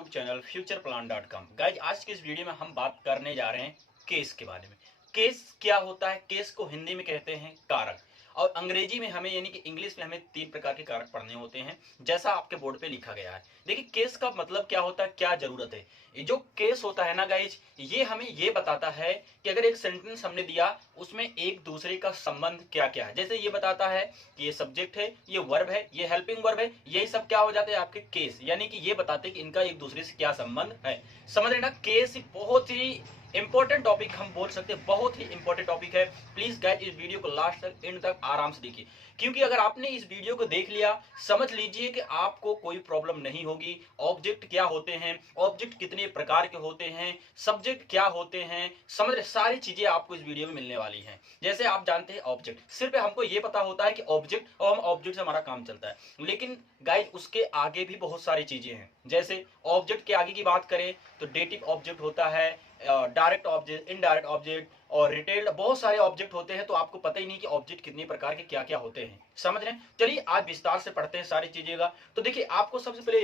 YouTube channel futureplan.com। Guys आज की इस वीडियो में हम बात करने जा रहे हैं केस के बारे में। केस क्या होता है? केस को हिंदी में कहते हैं कारक, और अंग्रेजी में हमें यानी कि इंग्लिश में हमें 3 प्रकार के कारक पढ़ने होते हैं, जैसा आपके बोर्ड पे लिखा गया है। देखिए केस का मतलब क्या होता है, क्या जरूरत है। ये जो केस होता है ना गाइज, ये हमें ये बताता है कि अगर एक सेंटेंस हमने दिया उसमें एक दूसरे का संबंध क्या क्या है। जैसे ये बताता है कि ये सब्जेक्ट है, ये वर्ब है, ये हेल्पिंग वर्ब है, यही सब क्या हो जाते हैं आपके केस, यानी कि ये बताते हैं कि इनका एक दूसरे से क्या संबंध है। समझ रहे ना? केस बहुत ही इंपॉर्टेंट टॉपिक हम बोल सकते हैं, बहुत ही इंपॉर्टेंट टॉपिक है। प्लीज गाइस इस वीडियो को लास्ट तक एंड तक आराम से देखिए, क्योंकि अगर आपने इस वीडियो को देख लिया, समझ लीजिए कि आपको कोई प्रॉब्लम नहीं होगी। ऑब्जेक्ट क्या होते हैं, ऑब्जेक्ट कितने प्रकार के होते हैं, सब्जेक्ट क्या होते हैं, समझ रहे, सारी चीजें आपको इस वीडियो में मिलने वाली हैं। जैसे आप जानते हैं ऑब्जेक्ट, सिर्फ हमको ये पता होता है कि ऑब्जेक्ट, और हम ऑब्जेक्ट से हमारा काम चलता है, लेकिन गाइस उसके आगे भी बहुत सारी चीजें हैं। जैसे ऑब्जेक्ट के आगे की बात करें तो डेटिव ऑब्जेक्ट होता है, डायरेक्ट ऑब्जेक्ट, इनडायरेक्ट ऑब्जेक्ट और रिटेल्ड, बहुत सारे ऑब्जेक्ट होते हैं। तो आपको पता ही नहीं कि ऑब्जेक्ट कितने प्रकार के क्या क्या होते हैं। समझ रहे हैं? चलिए आज विस्तार से पढ़ते हैं सारी चीजें का। तो देखिए आपको सबसे पहले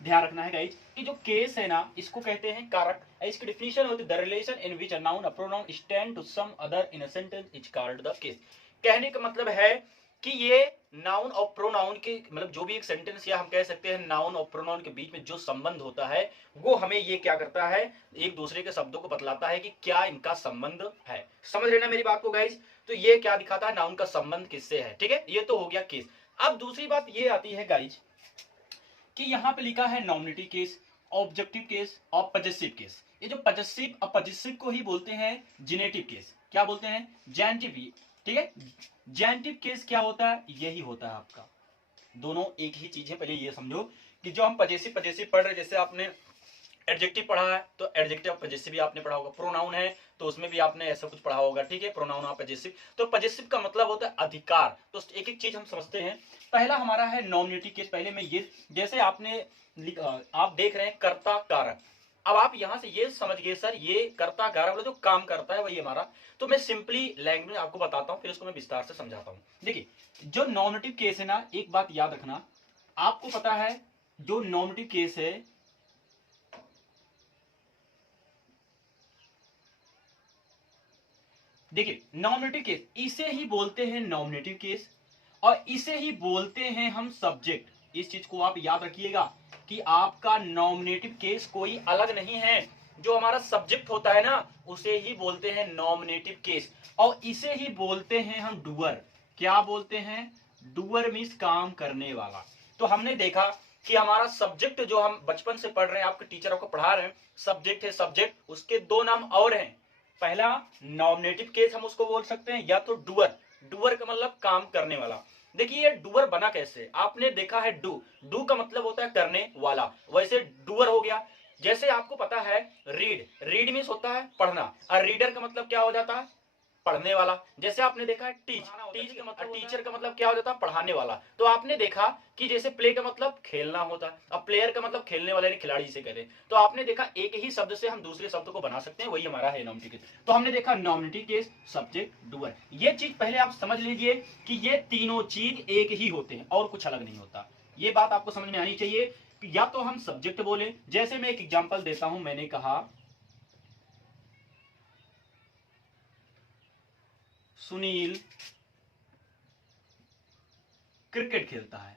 ध्यान रखना है गाइज कि जो केस है ना, इसको कहते हैं कारक। इसकी डिफिनेशन होती है the relation in which a noun a pronoun stand to some other in a sentence is called the case. कहने का मतलब है कि ये नाउन और प्रोनाउन के, मतलब जो भी एक सेंटेंस या हम कह सकते हैं नाउन और प्रोनाउन के बीच में जो संबंध होता है, वो हमें ये क्या करता है, एक दूसरे के शब्दों को बतलाता है कि क्या इनका संबंध है। समझ रहे ना मेरी बात को गाइज? तो ये क्या दिखाता है, नाउन का संबंध किससे है। ठीक है, ये तो हो गया केस। अब दूसरी बात ये आती है गाइज कि यहां पे लिखा है नॉमिनेटिव केस, ऑब्जेक्टिव केस और पजेसिव केस। ये जो पजेसिव और पजेसिव को ही बोलते हैं जेनेटिव केस। क्या बोलते हैं? जेनेटिव। ठीक है, जेनेटिव केस क्या होता है? यही होता है आपका। दोनों एक ही चीज है। पहले ये समझो कि जो हम पजेसिव पजेसिव पढ़ रहे, जैसे आपने एडजेक्टिव पढ़ा है तो एडजेक्टिव पजेसिव भी आपने पढ़ा होगा, प्रोनाउन है तो उसमें भी आपने ऐसा कुछ पढ़ा होगा। ठीक है, प्रोनाउन और पजेसिव। तो पजेसिव का मतलब होता है अधिकार। तो एक एक चीज हम समझते हैं। पहला हमारा है नॉमिनेटिव केस। पहले मैं ये, जैसे आपने आप देख रहे हैं कर्ता कारक। अब आप यहां से ये समझ गए सर ये कर्ता कारक वाला जो काम करता है वही हमारा। तो मैं सिंपली लैंग्वेज आपको बताता हूं, फिर उसको मैं विस्तार से समझाता हूं। देखिए जो नॉमिनेटिव केस है ना, एक बात याद रखना, आपको पता है जो नॉमिनेटिव केस है, देखिए नॉमिनेटिव केस इसे ही बोलते हैं नॉमिनेटिव केस, और इसे ही बोलते हैं हम सब्जेक्ट। इस चीज को आप याद रखिएगा कि आपका नॉमिनेटिव केस कोई अलग नहीं है। जो हमारा सब्जेक्ट होता है ना, उसे ही बोलते हैं नॉमिनेटिव केस, और इसे ही बोलते हैं हम डूअर। क्या बोलते हैं? डूअर मीन्स काम करने वाला। तो हमने देखा कि हमारा सब्जेक्ट जो हम बचपन से पढ़ रहे हैं, आपके टीचर आपको पढ़ा रहे हैं, सब्जेक्ट है सब्जेक्ट, उसके दो नाम और हैं। पहला नॉमिनेटिव केस हम उसको बोल सकते हैं, या तो डूअर। डूअर का मतलब काम करने वाला। देखिए ये डूअर बना कैसे, आपने देखा है डू, डू का मतलब होता है करने वाला, वैसे डूअर हो गया। जैसे आपको पता है रीड, रीड मीन्स होता है पढ़ना, और रीडर का मतलब क्या हो जाता है? पढ़ने वाला। जैसे आपने देखा है टीच, टीच का मतलब, टीचर का मतलब क्या हो जाता है? पढ़ाने वाला। तो आपने देखा कि जैसे प्ले का मतलब खेलना होता है, अब प्लेयर का मतलब खेलने वाले, खिलाड़ी से कहते हैं। तो आपने देखा एक ही शब्द से हम दूसरे शब्द को बना सकते हैं, वही हमारा है नॉमिनेटिव केस। तो हमने देखा नॉमिनेटिव केस, सब्जेक्ट, डूअर। ये चीज पहले आप समझ लीजिए कि ये तीनों चीज एक ही होते हैं और कुछ अलग नहीं होता। ये बात आपको समझ में आनी चाहिए कि या तो हम सब्जेक्ट बोले, जैसे मैं एक एग्जाम्पल देता हूं, मैंने कहा सुनील क्रिकेट खेलता है।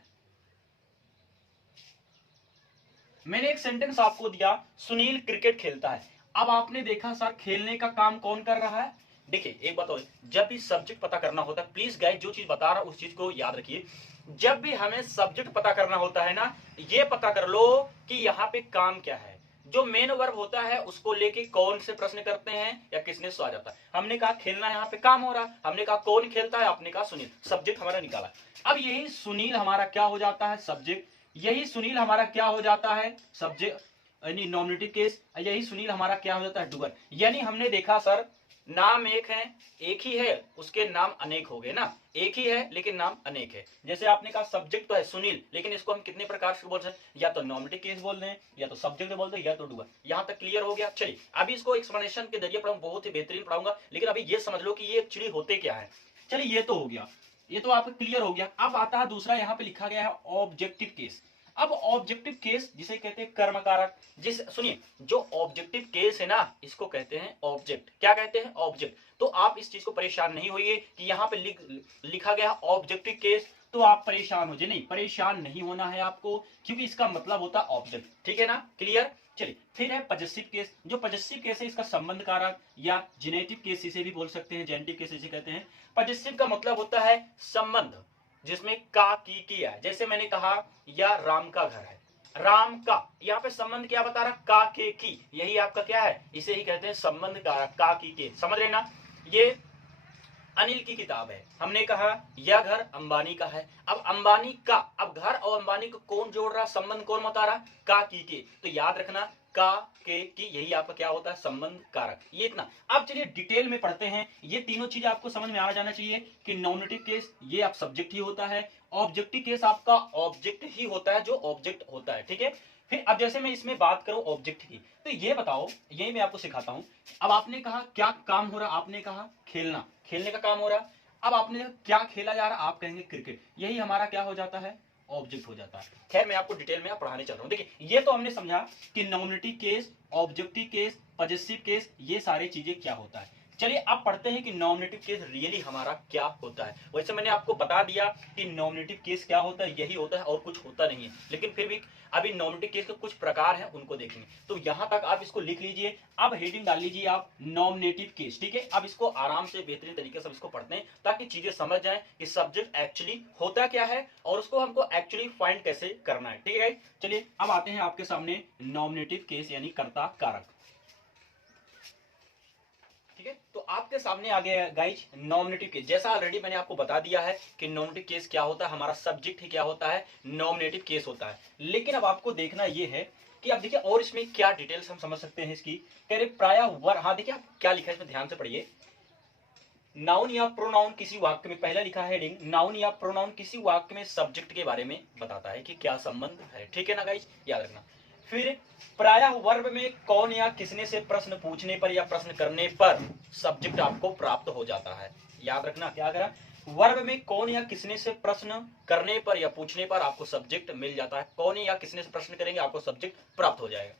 मैंने एक सेंटेंस आपको दिया, सुनील क्रिकेट खेलता है। अब आपने देखा सर खेलने का काम कौन कर रहा है? देखिए एक बात और, जब भी सब्जेक्ट पता करना होता है, प्लीज गाइस जो चीज बता रहा हूं उस चीज को याद रखिए। जब भी हमें सब्जेक्ट पता करना होता है ना, ये पता कर लो कि यहाँ पे काम क्या है। जो मेन वर्ब होता है उसको लेके कौन से प्रश्न करते हैं या किसने सो आ जाता है। हमने कहा खेलना, यहाँ पे काम हो रहा है, हमने कहा कौन खेलता है, आपने कहा सुनील, सब्जेक्ट हमारा निकाला। अब यही सुनील हमारा क्या हो जाता है? सब्जेक्ट। यही सुनील हमारा क्या हो जाता है? सब्जेक्ट, यानी नॉमिनेटिव केस। यही सुनील हमारा क्या हो जाता है? डूअर। यानी हमने देखा सर नाम एक है, एक ही है, उसके नाम अनेक हो गए ना। एक ही है लेकिन नाम अनेक है। जैसे आपने कहा सब्जेक्ट तो है सुनील, लेकिन इसको हम कितने प्रकार से बोल सकते हैं? या तो नॉमिनेटिव केस बोल रहे हैं, या तो सब्जेक्ट बोलते हैं, या तो डूअर। यहां तक क्लियर हो गया? चलिए अभी इसको एक्सप्लेनेशन के जरिए पढ़ाऊंगा, बहुत ही बेहतरीन पढ़ाऊंगा, लेकिन अभी ये समझ लो कि ये एक्चुअली होते क्या है। चलिए ये तो हो गया, ये तो आपको क्लियर हो गया। अब आता है दूसरा, यहाँ पे लिखा गया है ऑब्जेक्टिव केस। अब ऑब्जेक्टिव केस जिसे कहते हैं कर्म कारक, जिस सुनिए जो ऑब्जेक्टिव केस है ना इसको कहते हैं ऑब्जेक्ट। क्या कहते हैं? ऑब्जेक्ट। तो आप इस चीज को परेशान नहीं होइए कि यहाँ पे लिखा गया ऑब्जेक्टिव केस तो आप परेशान हो जाए, नहीं परेशान नहीं होना है आपको, क्योंकि इसका मतलब होता है ऑब्जेक्ट। ठीक है ना, क्लियर? चलिए फिर है पजेसिव केस। जो पजेसिव केस है इसका संबंध कारक या जेनेटिव केस इसे भी बोल सकते हैं, जेनेटिव केस इसे कहते हैं। पजेसिव का मतलब होता है संबंध जिसमें का की किया है। जैसे मैंने कहा या राम का घर है, राम का, यहाँ पे संबंध क्या बता रहा? का के की, यही आपका क्या है? इसे ही कहते हैं संबंध कारक, का की के। समझ रहे ना? ये अनिल की किताब है, हमने कहा यह घर अंबानी का है। अब अंबानी का, अब घर और अंबानी को कौन जोड़ रहा? संबंध कौन बता रहा? का की के। तो याद रखना का के की, यही आपका क्या होता है? संबंध कारक। ये इतना। अब चलिए डिटेल में पढ़ते हैं। ये तीनों चीजें आपको समझ में आ जाना चाहिए कि नॉमिनेटिव केस ये आप सब्जेक्ट ही होता है, ऑब्जेक्टिव केस आपका ऑब्जेक्ट ही होता है जो ऑब्जेक्ट होता है। ठीक है। फिर अब जैसे मैं इसमें बात करूं ऑब्जेक्ट की, तो ये बताओ, यही मैं आपको सिखाता हूं। अब आपने कहा क्या काम हो रहा? आपने कहा खेलना, खेलने का काम हो रहा। अब आपने क्या खेला जा रहा? आप कहेंगे क्रिकेट, यही हमारा क्या हो जाता है? ऑब्जेक्ट हो जाता है। खैर मैं आपको डिटेल में पढ़ाने चल रहा हूं। देखिए ये तो हमने समझा कि nominative case, objective case, possessive case, ये सारी चीजें क्या होता है। चलिए अब पढ़ते हैं कि नॉमिनेटिव केस रियली हमारा क्या होता है। वैसे मैंने आपको बता दिया कि नॉमिनेटिव केस क्या होता है, यही होता है और कुछ होता नहीं है, लेकिन फिर भी अभी नॉमिनेटिव केस के कुछ प्रकार हैं उनको देखेंगे। तो यहां तक आप इसको लिख लीजिए। अब हेडिंग डाल लीजिए आप नॉमिनेटिव केस। ठीक है। अब इसको आराम से बेहतरीन तरीके से इसको पढ़ते हैं ताकि चीजें समझ जाए कि सब्जेक्ट एक्चुअली होता क्या है और उसको हमको एक्चुअली फाइंड कैसे करना है। ठीक है। चलिए अब आते हैं आपके सामने नॉमिनेटिव केस यानी कर्ता कारक। ठीक है। तो आपके सामने आ गया गाइज नॉमिनेटिव केस। जैसा ऑलरेडी मैंने आपको बता दिया है कि नॉमिनेटिव केस क्या होता है, हमारा सब्जेक्ट ही क्या होता है? नॉमिनेटिव केस होता है। लेकिन अब आपको देखना यह है कि अब देखिए और इसमें क्या डिटेल्स हम समझ सकते हैं इसकी। कह रहे प्रायः वर, हाँ देखिए आप क्या लिखा है इसमें ध्यान से पढ़िए। नाउन या प्रोनाउन किसी वाक्य में, पहला लिखा है हेडिंग, नाउन या प्रोनाउन किसी वाक्य में सब्जेक्ट के बारे में बताता है कि क्या संबंध है। ठीक है ना गाइज, याद रखना। फिर प्रायः वर्ब में कौन या किसने से प्रश्न पूछने पर या प्रश्न करने पर सब्जेक्ट आपको प्राप्त हो जाता है। याद रखना क्या करा? वर्ब में कौन या किसने से प्रश्न करने पर या पूछने पर आपको सब्जेक्ट मिल जाता है। कौन या किसने से प्रश्न करेंगे आपको सब्जेक्ट प्राप्त हो जाएगा।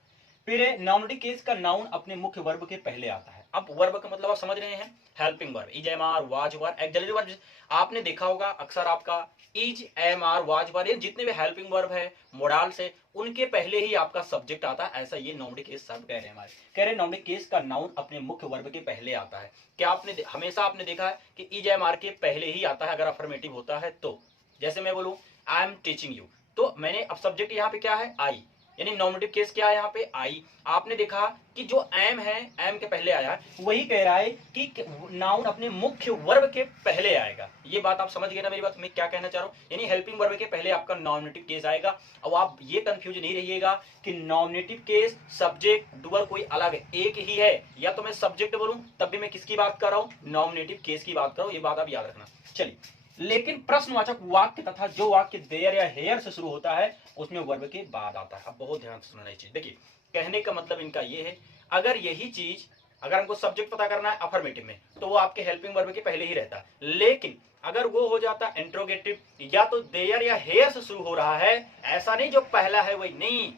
फिर नॉमिनेटिव केस का नाउन अपने मुख्य वर्ब के पहले आता है। अब वर्ब का मतलब आप समझ रहे हैं, helping verb, is am are was were auxiliary verb. आपने देखा होगा अक्सर आपका is am are was were, ये जितने भी हेल्पिंग वर्ब है मोडाल से, उनके पहले ही आपका सब्जेक्ट आता है। ऐसा ये नॉमिनेटिव केस सब कह रहे हैं हमारे, कह रहे नॉमिनेटिव केस का नाउन अपने मुख्य वर्ब के पहले आता है। क्या आपने हमेशा आपने देखा है कि इज एम आर के पहले ही आता है अगर अफर्मेटिव होता है तो। जैसे मैं बोलूं आई एम टीचिंग यू, तो मैंने अब सब्जेक्ट यहाँ पे क्या है? आई, यानी नॉमिनेटिव केस क्या है यहाँ पे? आई। आपने देखा कि जो एम है, एम के पहले आया, वही कह रहा है कि नाउन अपने मुख्य वर्ब के पहले आएगा। ये बात आप समझ गए ना मेरी बात, मैं क्या कहना चाह रहा हूँ? यानी हेल्पिंग वर्ब के पहले आपका नॉमिनेटिव केस आएगा। अब आप ये कंफ्यूज नहीं रहिएगा कि नॉमिनेटिव केस सब्जेक्ट डूअर कोई अलग है, एक ही है। या तो मैं सब्जेक्ट बोलूं तब भी मैं किसकी बात कर रहा हूं? नॉमिनेटिव केस की बात कर रहा हूं। ये बात आप याद रखना। चलिए, लेकिन प्रश्नवाचक वाक्य तथा जो वाक्य देयर या हेयर से शुरू होता है उसमें वर्ब के बाद आता है। अब बहुत ध्यान से सुनना ये चीज। देखिए कहने का मतलब इनका ये है, अगर यही चीज अगर हमको सब्जेक्ट पता करना है अफर्मेटिव में तो वो आपके हेल्पिंग वर्ब के पहले ही रहता है। लेकिन अगर वो हो जाता इंट्रोगेटिव, या तो देयर या हेयर से शुरू हो रहा है, ऐसा नहीं जो पहला है वही नहीं।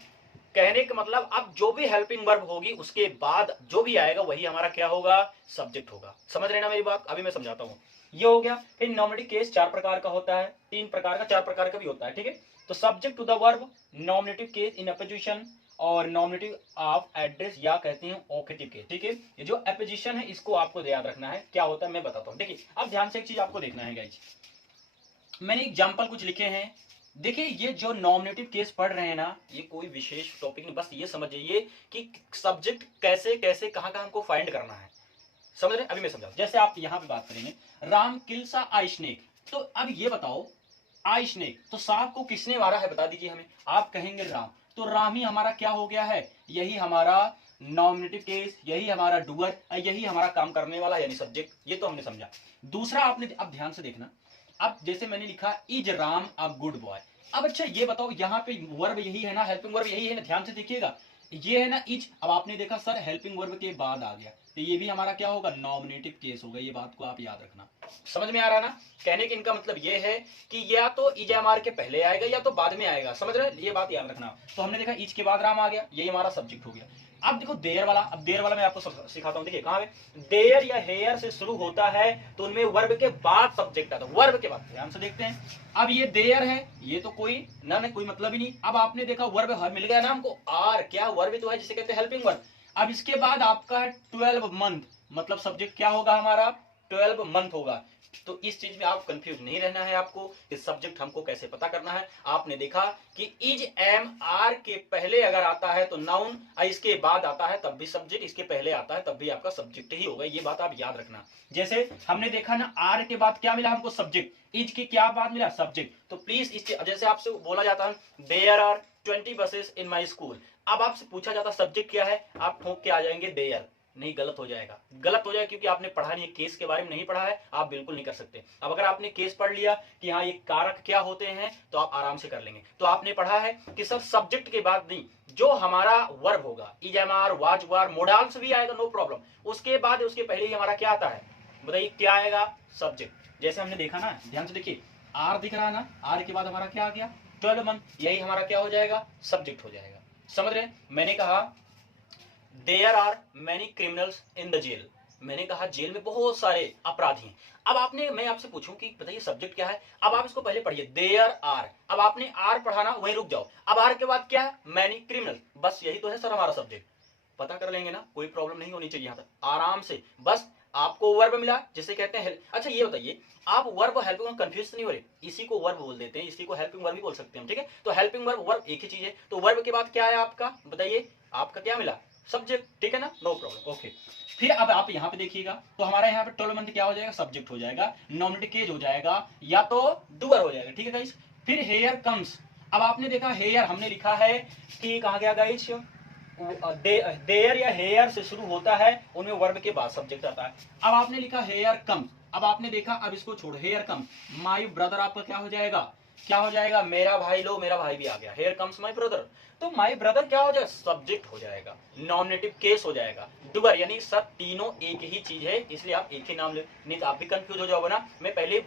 कहने का मतलब अब जो भी हेल्पिंग वर्ब होगी उसके बाद जो भी आएगा वही हमारा क्या होगा? सब्जेक्ट होगा। समझ रहे ना मेरी बात? अभी मैं समझाता हूं। ये हो गया। फिर नॉमिनेटिव केस चार प्रकार का होता है, तीन प्रकार का, चार प्रकार का भी होता है। ठीक है। तो subject to the verb, nominative case in apposition, और नॉमिनेटिव ऑफ एड्रेस या कहते हैं ओकेटिव केस। ठीक है। ये जो अपोजिशन है इसको आपको याद रखना है क्या होता है मैं बताता हूं। देखिए अब ध्यान से एक चीज आपको देखना है गाइस, मैंने एग्जाम्पल कुछ लिखे हैं। देखिए ये जो नॉमिनेटिव केस पढ़ रहे हैं ना, ये कोई विशेष टॉपिक नहीं, बस ये समझ जाइए कि सब्जेक्ट कैसे कैसे कहां कहां हमको फाइंड करना है। समझ रहे? अभी मैं समझा। जैसे आप यहां पे बात करेंगे राम किल्स आई स्नेक, तो अब ये बताओ आई स्नेक, तो सांप को किसने मारा है बता दीजिए हमें। आप कहेंगे राम, तो राम ही हमारा क्या हो गया है? यही हमारा नॉमिनेटिव केस, यही हमारा डूअर, यही हमारा काम करने वाला यानी सब्जेक्ट। ये तो हमने समझा। दूसरा आपने अब ध्यान से देखना, अब जैसे मैंने लिखा is Ram a good boy. अब अच्छा ये बताओ यहाँ पे वर्ब यही है ना, हेल्पिंग वर्ब यही है ना, ध्यान से देखिएगा। ये है ना इच। अब आपने देखा सर हेल्पिंग वर्ब के बाद आ गया, तो ये भी हमारा क्या होगा, नॉमिनेटिव केस होगा। ये बात को आप याद रखना। समझ में आ रहा है ना? कहने के इनका मतलब ये है कि या तो इज एम आर के पहले आएगा या तो बाद में आएगा। समझ रहे हैं? ये बात याद रखना। तो हमने देखा इच के बाद राम आ गया, यही हमारा सब्जेक्ट हो गया। अब देखो देयर वाला, अब देयर वाला मैं आपको सिखाता हूं। देखिए कहां है, देयर या हेयर से शुरू होता है तो उनमें वर्ब के बाद सब्जेक्ट आता है, वर्ब के बाद। ध्यान से देखते हैं। अब ये देयर है, ये तो कोई ना कोई मतलब ही नहीं। अब आपने देखा वर्ब मिल गया ना हमको, आर क्या वर्ब तो है जिसे कहते हैं हेल्पिंग वर्ब। अब इसके बाद आपका है 12 मंथ, मतलब सब्जेक्ट क्या होगा हमारा, 12 मंथ होगा। तो इस चीज में आप कंफ्यूज नहीं रहना है आपको, इस सब्जेक्ट हमको कैसे पता करना है। आपने देखा कि इज एम आर के पहले अगर आता है तो नाउन, इसके बाद आता है तब भी सब्जेक्ट, इसके पहले आता है तब भी आपका सब्जेक्ट ही होगा। ये बात आप याद रखना। जैसे हमने देखा ना आर के बाद क्या मिला हमको, सब्जेक्ट। इज के क्या बाद मिला, सब्जेक्ट। तो प्लीज इस जैसे आपसे बोला जाता है there are 20 buses in my school, अब आपसे पूछा जाता सब्जेक्ट क्या है, आप ठोक के आ जाएंगे देयर। नहीं, गलत हो जाएगा, गलत हो जाएगा, क्योंकि आपने पढ़ा नहीं, केस के बारे में नहीं पढ़ा है, आप बिल्कुल नहीं कर सकते। अब अगर आपने केस पढ़ लिया कि हाँ ये कारक क्या होते हैं तो आप आराम से कर लेंगे। तो आपने पढ़ा है कि सर सब्जेक्ट के बाद नहीं, जो हमारा वर्ब होगा, is am are, was were, modals भी आएगा, नो प्रॉब्लम, उसके बाद उसके पहले ही हमारा क्या आता है, बताइए क्या आएगा, सब्जेक्ट। जैसे हमने देखा ना, ध्यान से देखिए, आर दिख रहा है ना, आर के बाद हमारा क्या आ गया, 12 मंथ, यही हमारा क्या हो जाएगा, सब्जेक्ट हो जाएगा। समझ रहे? मैंने कहा there are many criminals in the jail, मैंने कहा जेल में बहुत सारे अपराधी हैं। अब आपने, मैं आपसे पूछूं कि बताइए सब्जेक्ट क्या है, अब आप इसको पहले पढ़िए, देयर आर। अब आपने आर पढ़ा ना, वहीं रुक जाओ। अब आर के बाद क्या है, मैनी क्रिमिनल, बस यही तो है सर हमारा सब्जेक्ट। पता कर लेंगे ना, कोई प्रॉब्लम नहीं होनी चाहिए यहां तक, आराम से। बस आपको वर्ब मिला जिसे कहते हैं। अच्छा ये बताइए, आप वर्ब हेल्पिंग वर्ब कंफ्यूज नहीं हो रहे? इसी को वर्ब बोल देते हैं, इसी को हेल्पिंग वर्ब भी बोल सकते हैं, ठीक है? तो हेल्पिंग वर्ब, वर्ब एक ही चीज है। तो वर्ब के बाद क्या है आपका, बताइए आपका क्या मिला, सब्जेक्ट, ठीक है ना, नो प्रॉब्लम, ओके। फिर अब आप यहाँ पे देखिएगा, तो हमारा यहाँ पे 12 मंथ क्या हो जाएगा, सब्जेक्ट हो जाएगा, नॉमिनेटिव केस हो जाएगा, या तो डूअर हो जाएगा, ठीक है गाइस। फिर हेयर कम्स, अब आपने देखा हेयर हमने लिखा है कि कहाँ गया गाइस, देयर या हेयर से शुरू होता है, उनमें वर्ब के बाद सब्जेक्ट आता है। अब आपने लिखा हेयर कम्स, अब आपने देखा, अब इसको छोड़ो, हेयर कम्स माय ब्रदर, आपका क्या हो जाएगा, क्या हो जाएगा, मेरा भाई, लो मेरा भाई भी आ गया, हेयर कम्स माय ब्रदर। तो माय ब्रदर क्या हो जाएगा, सब्जेक्ट हो जाएगा, नॉमिनेटिव केस हो जाएगा, डूअर, यानी सब तीनों एक ही चीज है, इसलिए आप एक ही नाम ले, नहीं तो आप भी कंफ्यूज हो जाओगे ना। मैं पहले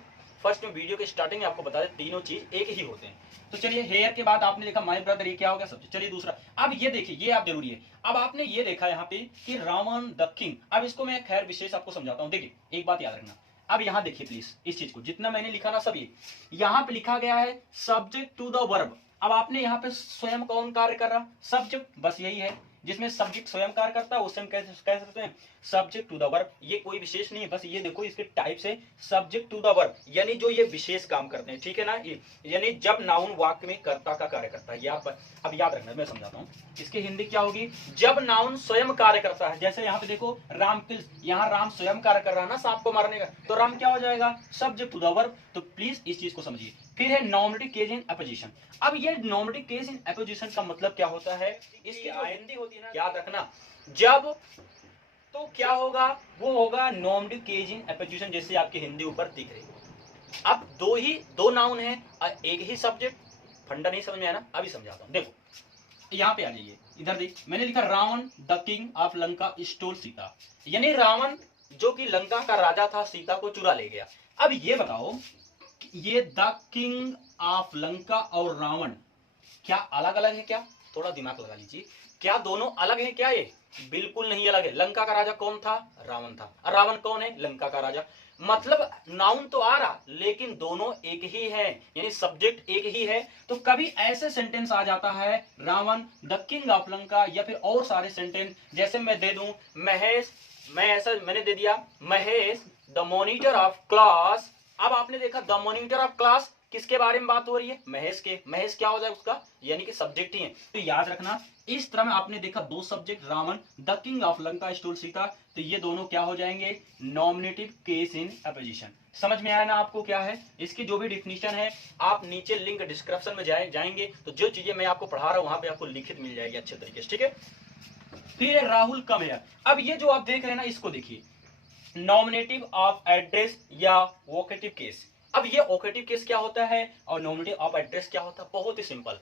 फर्स्ट में वीडियो के स्टार्टिंग में आपको बता दें, तीनों चीज एक ही होते हैं। तो चलिए हेयर के बाद आपने देखा माय ब्रदर, ये क्या हो गया, सब्जेक्ट। चलिए दूसरा, अब ये देखिए, ये आप जरूरी है। अब आपने ये देखा यहाँ पे कि रावण द किंग, अब इसको मैं खैर विशेष आपको समझाता हूँ। देखिए एक बात याद रखना, अब यहाँ देखिए प्लीज इस चीज को, जितना मैंने लिखा ना सब ये यहाँ पे लिखा गया है सब्जेक्ट टू द वर्ब। अब आपने यहाँ पे स्वयं कौन कार्य कर रहा, सब्जेक्ट, बस यही है, जिसमें सब्जेक्ट स्वयं कार्य करता है उसे हम कह सकते हैं सब्जेक्ट टू द वर्ब। ये कोई विशेष नहीं है, बस ये देखो इसके टाइप से, सब्जेक्ट टू द वर्ब, यानी जो ये विशेष काम करते हैं, ठीक है ना, यानी जब नाउन वाक्य में कर्ता का कार्य करता है। आप अब याद रखना, मैं समझाता हूँ, इसकी हिंदी क्या होगी, जब नाउन स्वयं कार्य करता है। जैसे यहाँ पे देखो राम किल्स, यहाँ राम स्वयं कार्य कर रहा है ना सांप को मारने का, तो राम क्या हो जाएगा, सब्जेक्ट टू द वर्ब। तो प्लीज इस चीज को समझिए। फिर है नॉमिनेटिव केस इन अपोजिशन। अब ये नॉमिनेटिव केस इन अपोजिशन का मतलब क्या होता है, इसकी जो हिंदी होती है ना, याद रखना, जब तो क्या होगा, वो होगा नॉमिनेटिव केस इन अपोजिशन, जैसे आपकी हिंदी ऊपर दिख रही है। अब दो नाउन है और एक ही सब्जेक्ट, फंडा नहीं समझ में आया ना, अभी समझाता हूं। देखो यहाँ पे आ जाइए, इधर देख, मैंने लिखा Ravana the king of Lanka stole Sita, यानी रावण जो कि लंका का राजा था, सीता को चुरा ले गया। अब ये बताओ, ये द किंग ऑफ लंका और रावण क्या अलग अलग है क्या, थोड़ा दिमाग लगा लीजिए, क्या दोनों अलग हैं क्या, ये बिल्कुल नहीं अलग है। लंका का राजा कौन था, रावण था, और रावण कौन है, लंका का राजा। मतलब नाउन तो आ रहा, लेकिन दोनों एक ही है, यानी सब्जेक्ट एक ही है। तो कभी ऐसे सेंटेंस आ जाता है Ravana the king of Lanka, या फिर और सारे सेंटेंस, जैसे मैं दे दूं महेश, मैं ऐसा मैंने दे दिया Mahesh the monitor of class. अब आपने देखा द मॉनिटर ऑफ क्लास किसके बारे में बात हो रही है, महेश के, महेश क्या हो जाए उसका, यानी कि सब्जेक्ट ही है। तो याद रखना, इस तरह में आपने देखा दो subject, Ravana the king of Lanka stole Sita, तो ये दोनों क्या हो जाएंगे, नॉमिनेटिव केस इन अपोजिशन। समझ में आया ना आपको क्या है, इसकी जो भी डिफिनीशन है आप नीचे लिंक डिस्क्रिप्शन में जाएंगे तो जो चीजें मैं आपको पढ़ा रहा हूं वहां पे आपको लिखित मिल जाएगी अच्छे तरीके से, ठीक है। फिर राहुल कम है। अब ये जो आप देख रहे हैं ना, इसको देखिए, नॉमिनेटिव ऑफ एड्रेस या वोकेटिव केस। अब ये वोकेटिव केस क्या होता है और नॉमिनेटिव ऑफ एड्रेस क्या होता है, बहुत ही सिंपल।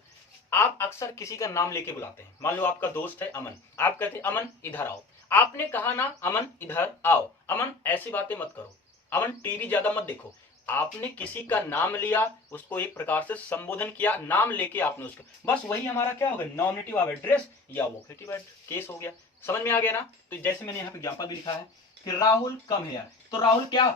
आप अक्सर किसी का नाम लेके बुलाते हैं। मान लो आपका दोस्त है अमन, आप कहते हैं अमन इधर आओ। आपने कहा ना अमन इधर आओ, अमन ऐसी बातें मत करो, अमन टीवी ज्यादा मत देखो। आपने किसी का नाम लिया, उसको एक प्रकार से संबोधन किया, नाम लेके आपने उसको, बस वही हमारा क्या होगा, नॉमिनेटिव ऑफ एड्रेस या वोकेटिव केस हो गया। समझ में आ गया ना। तो जैसे मैंने यहाँ पे एग्जांपल भी लिखा है कि राहुल कम है यार, तो राहुल क्या,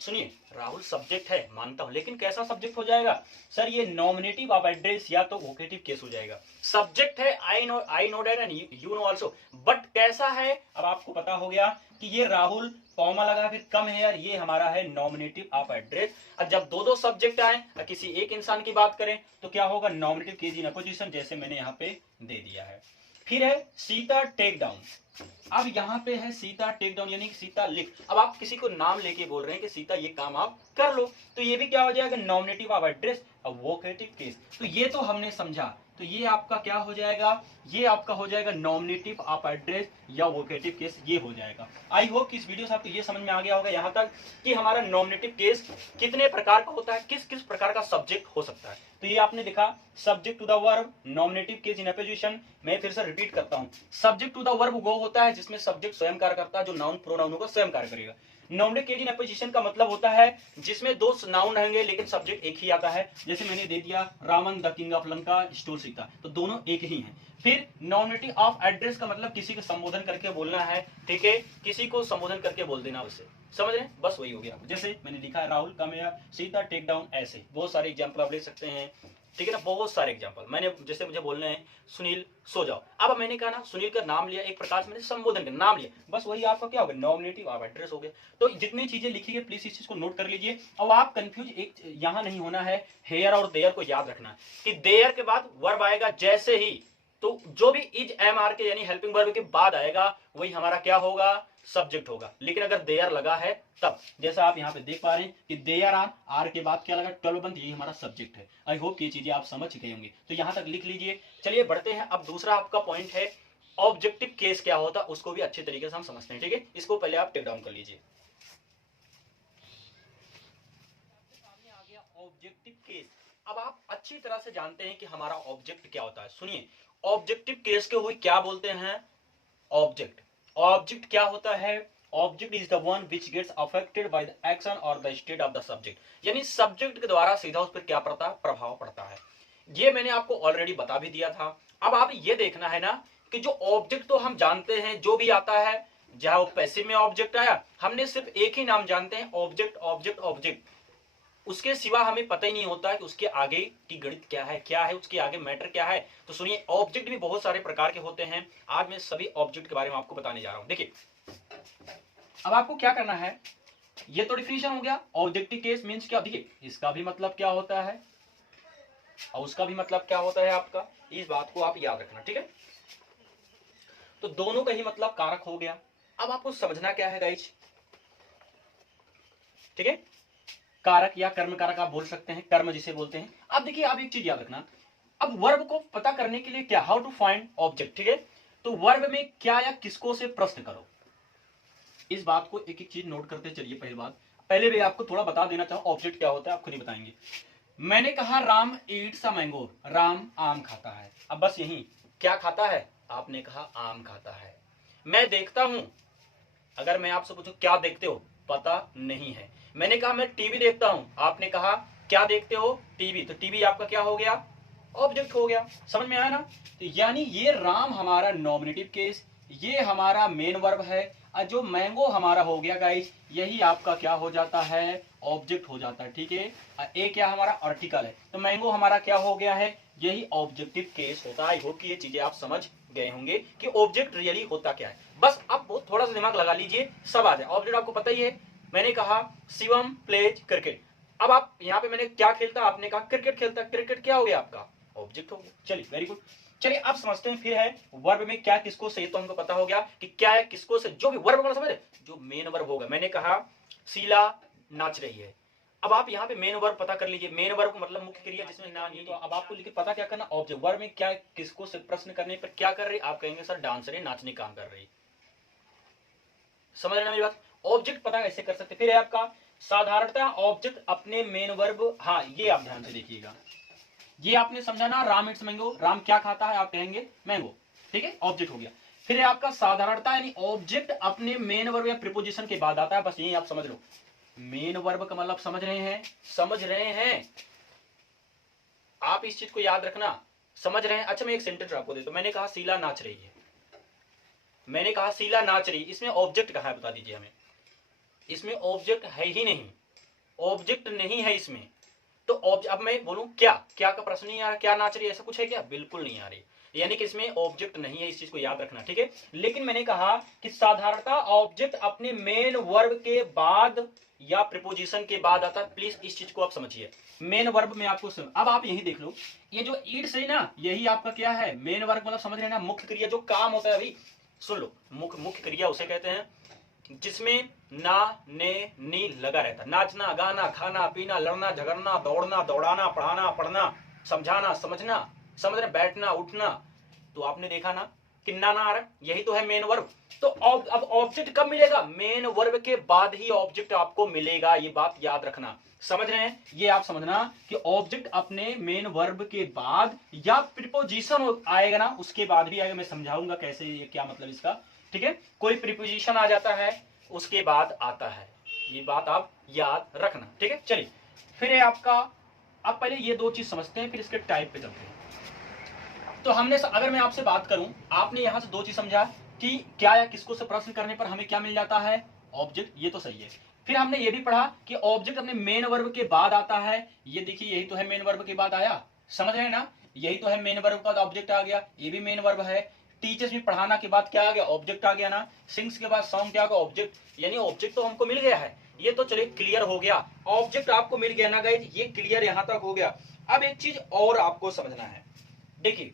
सुनिए राहुल सब्जेक्ट है मानता हूं, लेकिन कैसा सब्जेक्ट हो जाएगा सर, ये नॉमिनेटिव ऑफ एड्रेस या तो वोकेटिव केस हो जाएगा। सब्जेक्ट है I know that and you know also, but कैसा है अब आपको पता हो गया कि ये राहुल कॉमा लगा फिर कम है यार, ये हमारा है नॉमिनेटिव ऑफ एड्रेस। और जब दो दो सब्जेक्ट आए और किसी एक इंसान की बात करें तो क्या होगा, नॉमिनेटिव केस इन अपोजिशन, जैसे मैंने यहाँ पे दे दिया है। फिर है सीता टेक डाउन। अब यहाँ पे है सीता टेक डाउन यानी कि सीता लिख। अब आप किसी को नाम लेके बोल रहे हैं कि सीता ये काम आप कर लो, तो ये भी क्या हो जाएगा, नॉमिनेटिव ऑफ एड्रेस और वोकेटिव केस। तो ये तो हमने समझा, तो ये आपका क्या हो जाएगा, ये आपका हो जाएगा नॉमिनेटिव ऑफ एड्रेस या वोकेटिव केस, ये हो जाएगा। आई होप कि इस वीडियो से आपको ये समझ में आ गया होगा यहाँ तक कि हमारा नॉमिनेटिव केस कितने प्रकार का होता है, किस किस प्रकार का सब्जेक्ट हो सकता है। तो ये आपने देखा subject to the verb, nominative case in apposition. मैं फिर से रिपीट करता हूं, सब्जेक्ट टू द वर्ब वो होता है जिसमें सब्जेक्ट स्वयं कार्य करता है, जो नाउन प्रोनाउन होगा स्वयं कार्य करेगा। नॉमिनेटिव केस इन अपोजिशन का मतलब होता है जिसमें दो नाउन रहेंगे लेकिन सब्जेक्ट एक ही आता है। जैसे मैंने दे दिया Ravana the king of Lanka stole Sita, तो दोनों एक ही हैं। फिर नॉमिनेटिव ऑफ एड्रेस का मतलब किसी को संबोधन करके बोलना है, ठीक है, किसी को संबोधन करके बोल देना उससे, समझ रहे हैं, बस वही हो गया। जैसे मैंने लिखा है राहुल कम या सीता टेक डाउन, ऐसे बहुत सारे एग्जाम्पल आप ले सकते हैं, ठीक है ना, बहुत सारे एग्जाम्पल। मैंने जैसे मुझे बोलने हैं सुनील सो जाओ, अब मैंने कहा ना सुनील का नाम लिया, एक प्रकार से मैंने संबोधन का नाम लिया, बस वही आपका क्या होगा, नॉमिनेटिव ऑफ एड्रेस हो गया। तो जितनी चीजें लिखी है प्लीज इस चीज को नोट कर लीजिए। और आप कंफ्यूज एक यहां नहीं होना है, हेयर और देयर को याद रखना है कि देयर के बाद वर्ब आएगा जैसे ही, तो जो भी इज एम आर के यानी हेल्पिंग वर्ब के बाद आएगा वही हमारा क्या होगा, सब्जेक्ट होगा। लेकिन अगर देयर लगा है तब, जैसा आप यहाँ पे देख पा रहे हैं कि देयर आर के बाद क्या लगा, 12 बंद, यही हमारा सब्जेक्ट है। आई होप ये चीजें आप समझ चुके होंगे, तो यहां तक लिख लीजिए। चलिए बढ़ते हैं, अब दूसरा आपका पॉइंट है ऑब्जेक्टिव केस क्या होता है, उसको भी अच्छे तरीके से हम समझते हैं, ठीक है। इसको पहले आप टेक डाउन कर लीजिए। ऑब्जेक्टिव केस, अब आप अच्छी तरह से जानते हैं कि हमारा ऑब्जेक्ट क्या होता है। सुनिए, ऑब्जेक्टिव केस के हुए क्या बोलते हैं, ऑब्जेक्ट। ऑब्जेक्ट क्या होता है, object is the one which gets affected by the action और the state of the subject, यानी सब्जेक्ट के द्वारा सीधा उस पर क्या पड़ता है, प्रभाव पड़ता है। ये मैंने आपको ऑलरेडी बता भी दिया था। अब आप ये देखना है ना कि जो ऑब्जेक्ट तो हम जानते हैं, जो भी आता है, चाहे वो पैसिव में ऑब्जेक्ट आया, हमने सिर्फ एक ही नाम जानते हैं, ऑब्जेक्ट ऑब्जेक्ट ऑब्जेक्ट। उसके सिवा हमें पता ही नहीं होता है कि उसके आगे की गणित क्या है उसके आगे मैटर क्या है। तो सुनिए, ऑब्जेक्ट भी बहुत सारे प्रकार के होते हैं, आज मैं सभी ऑब्जेक्ट के बारे में आपको बताने जा रहा हूं। देखिए, अब आपको क्या करना है, ये तो डिफिनेशन हो गया, ऑब्जेक्टिव केस मींस क्या, देखिए इसका भी मतलब क्या होता है और उसका भी मतलब क्या होता है आपका, इस बात को आप याद रखना, ठीक है। तो दोनों का ही मतलब कारक हो गया। अब आपको समझना क्या है गाइस, ठीक है, कारक या कर्म कारक आप बोल सकते हैं, कर्म जिसे बोलते हैं। अब देखिए, आप एक चीज याद रखना, अब वर्ब को पता करने के लिए क्या, हाउ टू फाइंड ऑब्जेक्ट, ठीक है। तो वर्ब में क्या या किसको से प्रश्न करो, इस बात को एक एक चीज नोट करते चलिए। पहली बात, पहले भी आपको थोड़ा बता देना चाहूं ऑब्जेक्ट क्या होता है, आप खुद ही बताएंगे। मैंने कहा Ram Yeats a mango, Ram आम खाता है। अब बस यही, क्या खाता है, आपने कहा आम खाता है। मैं देखता हूं, अगर मैं आपसे पूछूं क्या देखते हो, पता नहीं है। मैंने कहा मैं टीवी देखता हूं, आपने कहा क्या देखते हो, टीवी, तो टीवी आपका क्या हो गया, ऑब्जेक्ट हो गया। समझ में आया ना। तो यानी ये राम हमारा नॉमिनेटिव केस, ये हमारा मेन वर्ब है, और जो मैंगो हमारा हो गया गाइस, यही आपका क्या हो जाता है, ऑब्जेक्ट हो जाता है, ठीक है। ए क्या हमारा आर्टिकल है, तो मैंगो हमारा क्या हो गया है, यही ऑब्जेक्टिव केस होता है। आई होप कि ये चीजें आप समझ गए होंगे कि ऑब्जेक्ट रियली होता क्या है। बस अब थोड़ा सा दिमाग लगा लीजिए, सब आ जाए। ऑब्जेक्ट आपको पता ही है, मैंने कहा शिवम प्लेज क्रिकेट। अब आप यहाँ पे मैंने क्या खेलता, आपने कहा क्रिकेट खेलता, क्रिकेट क्या हो गया आपका, ऑब्जेक्ट हो गया। चलिए वेरी गुड। चलिए अब समझते हैं फिर है वर्ब में क्या किसको से, तो हमको पता हो गया कि क्या है किसको से, जो भी वर्ब समझ, जो मेन वर्ब होगा। मैंने कहा शीला नाच रही है। अब आप यहाँ पे मेन वर्ब पता कर लीजिए, मेन वर्ब मतलब मुख्य क्रिया जिसमें नाम नहीं। तो अब आपको लिख पता क्या करना, ऑब्जेक्ट। वर्ब में क्या किसको से प्रश्न करने पर क्या कर रही, आप कहेंगे सर डांस रही, नाचने काम कर रही। समझ रहे ना मेरी बात। ऑब्जेक्ट पता कैसे कर सकते। फिर है आपका साधारणतः ऑब्जेक्ट अपने मेन वर्ब, हाँ ये आप ध्यान से देखिएगा, ये आपने समझा ना, राम इट्स मैंगो, राम क्या खाता है, आप कहेंगे मैंगो, ठीक है, ऑब्जेक्ट हो गया। फिर है आपका साधारणता, यानी ऑब्जेक्ट अपने मेन वर्ब या प्रीपोजिशन के बाद आता है, बस यही आप समझ लो। मेन वर्ब का मतलब समझ रहे हैं, समझ रहे हैं आप, इस चीज को याद रखना, समझ रहे हैं। अच्छा मैं एक सेंटेंस आपको देता हूं, मैंने कहा शीला नाच रही है, मैंने कहा शीला नाच रही, इसमें ऑब्जेक्ट कहां है बता दीजिए हमें, इसमें ऑब्जेक्ट है ही नहीं, ऑब्जेक्ट नहीं है इसमें। तो अब मैं बोलूं क्या, क्या का प्रश्न नहीं आ रहा, क्या नाच रही है, ऐसा कुछ है क्या, बिल्कुल नहीं आ रही, यानी कि इसमें ऑब्जेक्ट नहीं है, इस चीज को याद रखना, ठीक है। लेकिन मैंने कहा कि साधारणता ऑब्जेक्ट अपने मेन वर्ब के बाद या प्रीपोजिशन के बाद आता है, प्लीज इस चीज को आप समझिए। मेन वर्ब में आपको अब आप यही देख लो, ये जो ईड से ना, यही आपका क्या है, मेन वर्ब, मतलब समझ रहे ना, मुख्य क्रिया जो काम होता है, अभी सुन लो, मुख्य क्रिया उसे कहते हैं जिसमें ना, ने, नी लगा रहता, नाचना, गाना, खाना, पीना, लड़ना, झगड़ना, दौड़ना, दौड़ाना, पढ़ाना, पढ़ना, समझाना, समझना, समझना, बैठना, उठना। तो आपने देखा ना किन्ना ना आ रहा, यही तो है मेन वर्ब। तो अब ऑब्जेक्ट कब मिलेगा, मेन वर्ब के बाद ही ऑब्जेक्ट आपको मिलेगा, ये बात याद रखना, समझ रहे हैं। ये आप समझना कि ऑब्जेक्ट अपने मेन वर्ब के बाद या प्रीपोजिशन आएगा ना, उसके बाद भी आएगा, मैं समझाऊंगा कैसे, ये क्या मतलब इसका, ठीक है। कोई प्रीपोजिशन आ जाता है उसके बाद आता है, ये बात आप याद रखना, ठीक है। चलिए फिर है आपका, आप पहले ये दो चीज समझते हैं, फिर इसके टाइप पे चलते हैं। तो हमने, अगर मैं आपसे बात करूं, आपने यहां से दो चीज समझा कि क्या या किसको से प्रश्न करने पर हमें क्या मिल जाता है, ऑब्जेक्ट, ये तो सही है। फिर हमने ये भी पढ़ा कि ऑब्जेक्ट अपने मेन वर्ब के बाद आता है, ये देखिए यही तो है मेन वर्ब के बाद आया, समझ रहे हैं ना, यही तो है मेन वर्ब का ऑब्जेक्ट आ गया, ये भी मेन वर्ब है। टीचर्स में पढ़ाना के बाद क्या आ गया, ऑब्जेक्ट आ गया ना। सिंग्स के बाद सॉन्ग क्या आ गया, ऑब्जेक्ट, यानी ऑब्जेक्ट तो हमको मिल गया है, ये तो चलिए क्लियर हो गया, ऑब्जेक्ट आपको मिल गया ना गाइस, ये क्लियर यहां तक हो गया। अब एक चीज और आपको समझना है, देखिए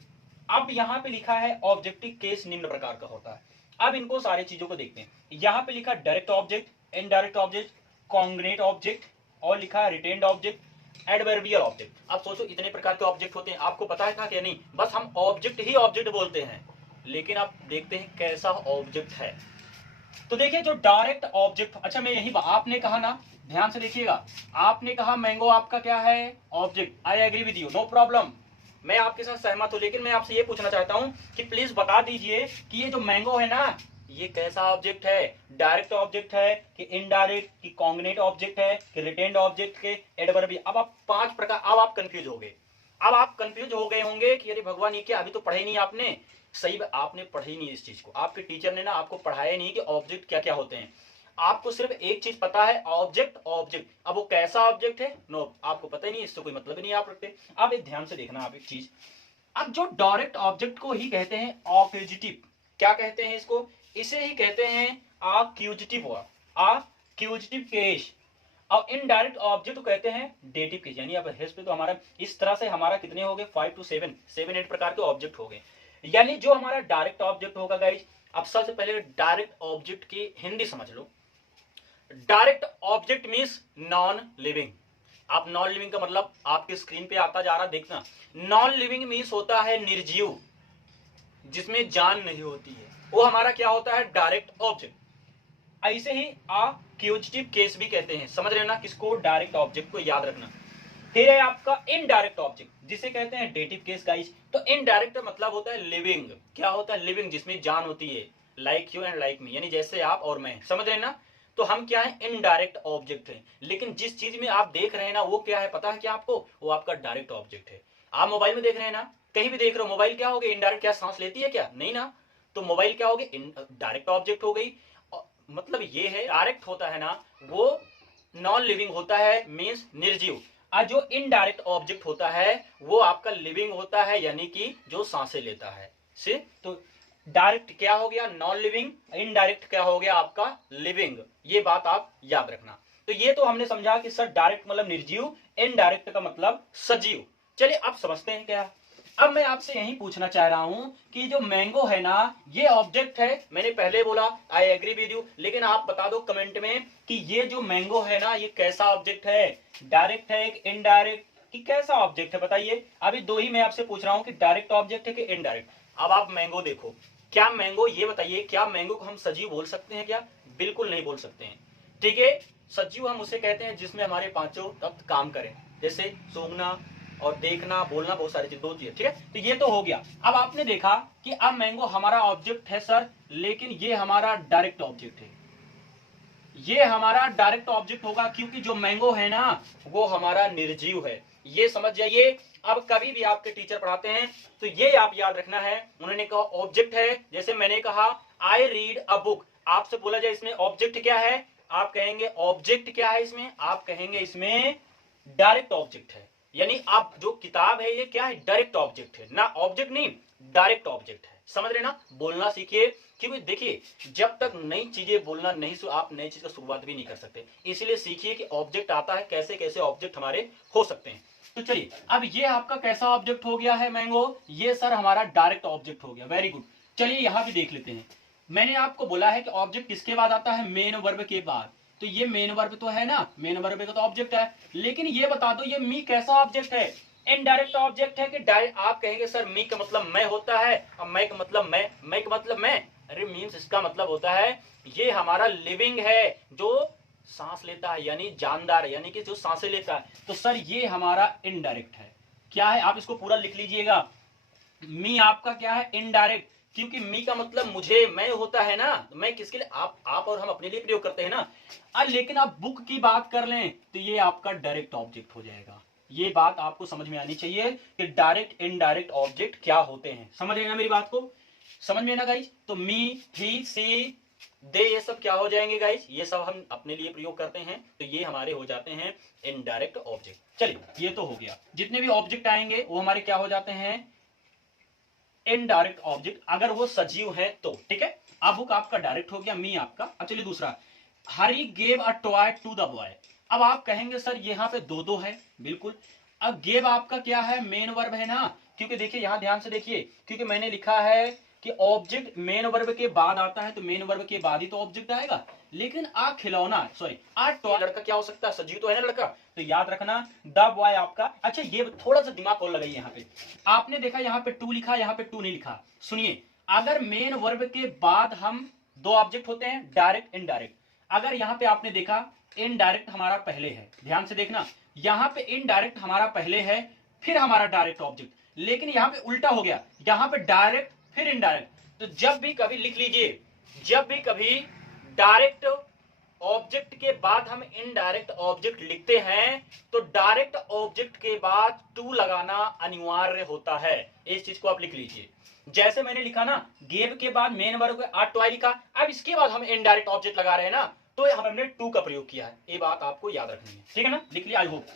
अब यहां पे लिखा है ऑब्जेक्टिव केस निम्न प्रकार का होता है। अब इनको सारी चीजों को देखते हैं, यहां पे लिखा direct object, indirect object, congruent object, और लिखा है रिटेन्ड ऑब्जेक्ट, एडवर्बियल ऑब्जेक्ट। अब सोचो इतने प्रकार के ऑब्जेक्ट होते हैं, आपको पता है था क्या, नहीं, बस हम ऑब्जेक्ट ही ऑब्जेक्ट बोलते हैं, लेकिन आप देखते हैं कैसा ऑब्जेक्ट है। तो देखिए जो डायरेक्ट ऑब्जेक्ट, अच्छा मैं यही, आपने कहा ना, ध्यान से देखिएगा, आपने कहा मैंगो आपका क्या है, object, I agree with you, no problem, मैं आपके साथ सहमत हूं। लेकिन मैं आपसे ये पूछना चाहता हूं कि प्लीज बता दीजिए कि ये जो मैंगो है ना, ये कैसा ऑब्जेक्ट है, डायरेक्ट ऑब्जेक्ट है कि इनडायरेक्ट, कि कॉन्ग्रेट ऑब्जेक्ट है कि रिटेन्ड ऑब्जेक्ट के एडवर्बियल। अब आप 5 प्रकार, अब आप कंफ्यूज हो गए, अब आप कंफ्यूज हो गए होंगे कि अरे भगवान ये क्या, अभी तो पढ़ा ही नहीं आपने, सही आपने पढ़ी नहीं इस चीज को, आपके टीचर ने ना आपको पढ़ाया नहीं कि ऑब्जेक्ट क्या क्या होते हैं। आपको सिर्फ एक चीज पता है, ऑब्जेक्ट ऑब्जेक्ट, अब वो कैसा ऑब्जेक्ट है, नो आपको पता ही नहीं, इससे कोई मतलब ही नहीं आप रखते। अब एक ध्यान से देखना आप एक चीज, अब जो डायरेक्ट ऑब्जेक्ट को ही कहते हैं ऑक्यूजिटिव, क्या कहते हैं इसको, इसे ही कहते हैं अक्यूजिटिव, अक्यूजिटिव केस। और इनडायरेक्ट ऑब्जेक्ट को कहते हैं डेटिव केस, यानी अब हेस पे तो हमारा इस तरह से हमारा कितने हो गए, 5 to 7 प्रकार के ऑब्जेक्ट हो गए। यानी जो हमारा डायरेक्ट ऑब्जेक्ट होगा गाइज, अब सबसे पहले डायरेक्ट ऑब्जेक्ट की हिंदी समझ लो। Direct object means non living. आप नॉन लिविंग का मतलब आपके स्क्रीन पे आता जा रहा, देखना, नॉन लिविंग मींस होता है निर्जीव, जिसमें जान नहीं होती है, वो हमारा क्या होता है, डायरेक्ट ऑब्जेक्ट। ऐसे ही अक्यूजिटिव केस भी कहते हैं, समझ रहे ना, किसको, डायरेक्ट ऑब्जेक्ट को याद रखना। फिर है आपका इनडायरेक्ट ऑब्जेक्ट, जिसे कहते हैं डेटिव केस गाइस। तो इनडायरेक्ट मतलब होता है लिविंग, क्या होता है, लिविंग, जिसमें जान होती है, like you and like me, यानी जैसे आप और मैं, समझ रहे ना। तो हम क्या है, इनडायरेक्ट ऑब्जेक्ट है। लेकिन जिस चीज में आप देख रहे हैं ना, वो क्या है पता है क्या आपको, वो आपका डायरेक्ट ऑब्जेक्ट है। आप मोबाइल में देख रहे हैं ना, कहीं भी देख रहे हो, मोबाइल क्या हो गया, इनडायरेक्ट, क्या सांस लेती है क्या, नहीं ना, तो मोबाइल क्या हो गई, डायरेक्ट ऑब्जेक्ट हो गई। मतलब ये है, डायरेक्ट होता है ना, वो नॉन लिविंग होता है, मींस निर्जीव। और जो इनडायरेक्ट ऑब्जेक्ट होता है वो आपका लिविंग होता है, यानी कि जो सांसें लेता है से। तो डायरेक्ट क्या हो गया, नॉन लिविंग, इनडायरेक्ट क्या हो गया आपका, लिविंग, ये बात आप याद रखना। तो ये तो हमने समझा कि सर डायरेक्ट मतलब निर्जीव, इनडायरेक्ट का मतलब सजीव। चलिए अब समझते हैं क्या। अब मैं आपसे यही पूछना चाह रहा हूं कि जो मैंगो है ना, ये ऑब्जेक्ट है, मैंने पहले बोला आई एग्री विद यू, लेकिन आप बता दो कमेंट में कि ये जो मैंगो है ना, ये कैसा ऑब्जेक्ट है, डायरेक्ट है कि इनडायरेक्ट, कि कैसा ऑब्जेक्ट है, बताइए। अभी दो ही मैं आपसे पूछ रहा हूं कि डायरेक्ट ऑब्जेक्ट है कि इनडायरेक्ट। अब आप मैंगो देखो, क्या मैंगो, ये बताइए, क्या मैंगो को हम सजीव बोल सकते हैं क्या, बिल्कुल नहीं बोल सकते हैं, ठीक है। सजीव हम उसे कहते हैं जिसमें हमारे पांचों तत्व काम करें, जैसे सूंघना और देखना बोलना बहुत सारी चीज, दो चीज, ठीक है। तो ये तो हो गया। अब आपने देखा कि अब मैंगो हमारा ऑब्जेक्ट है सर, लेकिन ये हमारा डायरेक्ट ऑब्जेक्ट है। ये हमारा डायरेक्ट ऑब्जेक्ट होगा क्योंकि जो मैंगो है ना वो हमारा निर्जीव है, ये समझ जाइए। अब कभी भी आपके टीचर पढ़ाते हैं तो ये आप याद रखना है, उन्होंने कहा ऑब्जेक्ट है, जैसे मैंने कहा आई रीड अ बुक, आपसे बोला जाए इसमें ऑब्जेक्ट क्या है, आप कहेंगे ऑब्जेक्ट क्या है इसमें, आप कहेंगे इसमें डायरेक्ट ऑब्जेक्ट है। यानी आप जो किताब है ये क्या है, डायरेक्ट ऑब्जेक्ट है ना, ऑब्जेक्ट नहीं डायरेक्ट ऑब्जेक्ट है, समझ रहे ना। बोलना सीखिए, क्योंकि देखिए जब तक नई चीजें बोलना नहीं आप नई चीज का शुरुआत भी नहीं कर सकते, इसलिए सीखिए कि ऑब्जेक्ट आता है, कैसे कैसे ऑब्जेक्ट हमारे हो सकते हैं। तो चलिए अब ये आपका कैसा ऑब्जेक्ट हो गया है मैंगो, ये सर हमारा डायरेक्ट ऑब्जेक्ट हो गया, वेरी गुड। चलिए यहां भी देख लेते हैं, मैंने आपको बोला है कि ऑब्जेक्ट किसके बाद आता है, मेन वर्ब के बाद। तो ये मेन वर्ब तो है ना, मेन वर्ब का तो ऑब्जेक्ट है, लेकिन ये बता दो ये मी कैसा ऑब्जेक्ट है, इनडायरेक्ट ऑब्जेक्ट है कि डायरेक्ट। आप कहेंगे सर मी का मतलब मैं होता है, और मैं का मतलब मैं का मतलब मैं, अरे मीन्स इसका मतलब होता है ये हमारा लिविंग है, जो सांस लेता है, यानी जानदार, यानी कि जो सांसें लेता है। तो सर ये हमारा इनडायरेक्ट है, क्या है आप इसको पूरा लिख लीजिएगा, मी आपका क्या है, इनडायरेक्ट, क्योंकि मी का मतलब मुझे मैं होता है ना, मैं किसके लिए, आप और हम अपने लिए प्रयोग करते हैं ना। अब लेकिन आप बुक की बात कर लें तो ये आपका डायरेक्ट ऑब्जेक्ट हो जाएगा। ये बात आपको समझ में आनी चाहिए कि डायरेक्ट इनडायरेक्ट ऑब्जेक्ट क्या होते हैं, समझ रहे ना मेरी बात को, समझ में ना गाइज। तो मी ही सी दे ये सब क्या हो जाएंगे गाइज, ये सब हम अपने लिए प्रयोग करते हैं, तो ये हमारे हो जाते हैं इनडायरेक्ट ऑब्जेक्ट। चलिए ये तो हो गया, जितने भी ऑब्जेक्ट आएंगे वो हमारे क्या हो जाते हैं, इनडायरेक्ट ऑब्जेक्ट, अगर वो सजीव है तो, ठीक है। अब बुक आपका डायरेक्ट हो गया, मी आपका। अब चलिए दूसरा, Hari gave a toy to the boy. अब आप कहेंगे सर यहाँ पे दो दो है, बिल्कुल। अब गेव आपका क्या है, मेन वर्ब है ना, क्योंकि देखिए यहां ध्यान से देखिए, क्योंकि मैंने लिखा है कि ऑब्जेक्ट मेन वर्ब के बाद आता है, तो मेन वर्ब के बाद ही तो ऑब्जेक्ट आएगा। लेकिन आ खिलौना, सॉरी आ टॉय, लड़का क्या हो सकता है, सजीव तो है ना लड़का, तो याद रखना द बॉय आपका। अच्छा ये थोड़ा सा दिमाग और लगाइए, यहाँ पे आपने देखा यहाँ पे टू लिखा, यहाँ पे टू नहीं लिखा। सुनिए, अगर मेन वर्ब के बाद हम दो ऑब्जेक्ट होते हैं, डायरेक्ट इनडायरेक्ट, अगर यहाँ पे आपने देखा इनडायरेक्ट हमारा पहले है, ध्यान से देखना, यहाँ पे इनडायरेक्ट हमारा पहले है फिर हमारा डायरेक्ट ऑब्जेक्ट, लेकिन यहाँ पे उल्टा हो गया, यहाँ पे डायरेक्ट फिर इनडायरेक्ट। तो जब भी कभी लिख लीजिए, जब भी कभी डायरेक्ट ऑब्जेक्ट के बाद हम इनडायरेक्ट ऑब्जेक्ट लिखते हैं तो डायरेक्ट ऑब्जेक्ट के बाद टू लगाना अनिवार्य होता है, इस चीज को आप लिख लीजिए। जैसे मैंने लिखा ना, गेव के बाद मेन वर्ब आ टॉय लिखा, अब इसके बाद हम इनडायरेक्ट ऑब्जेक्ट लगा रहे हैं ना, तो हमने टू का प्रयोग किया है, ये बात आपको याद रखनी है, ठीक है ना, लिख लिया आई होप।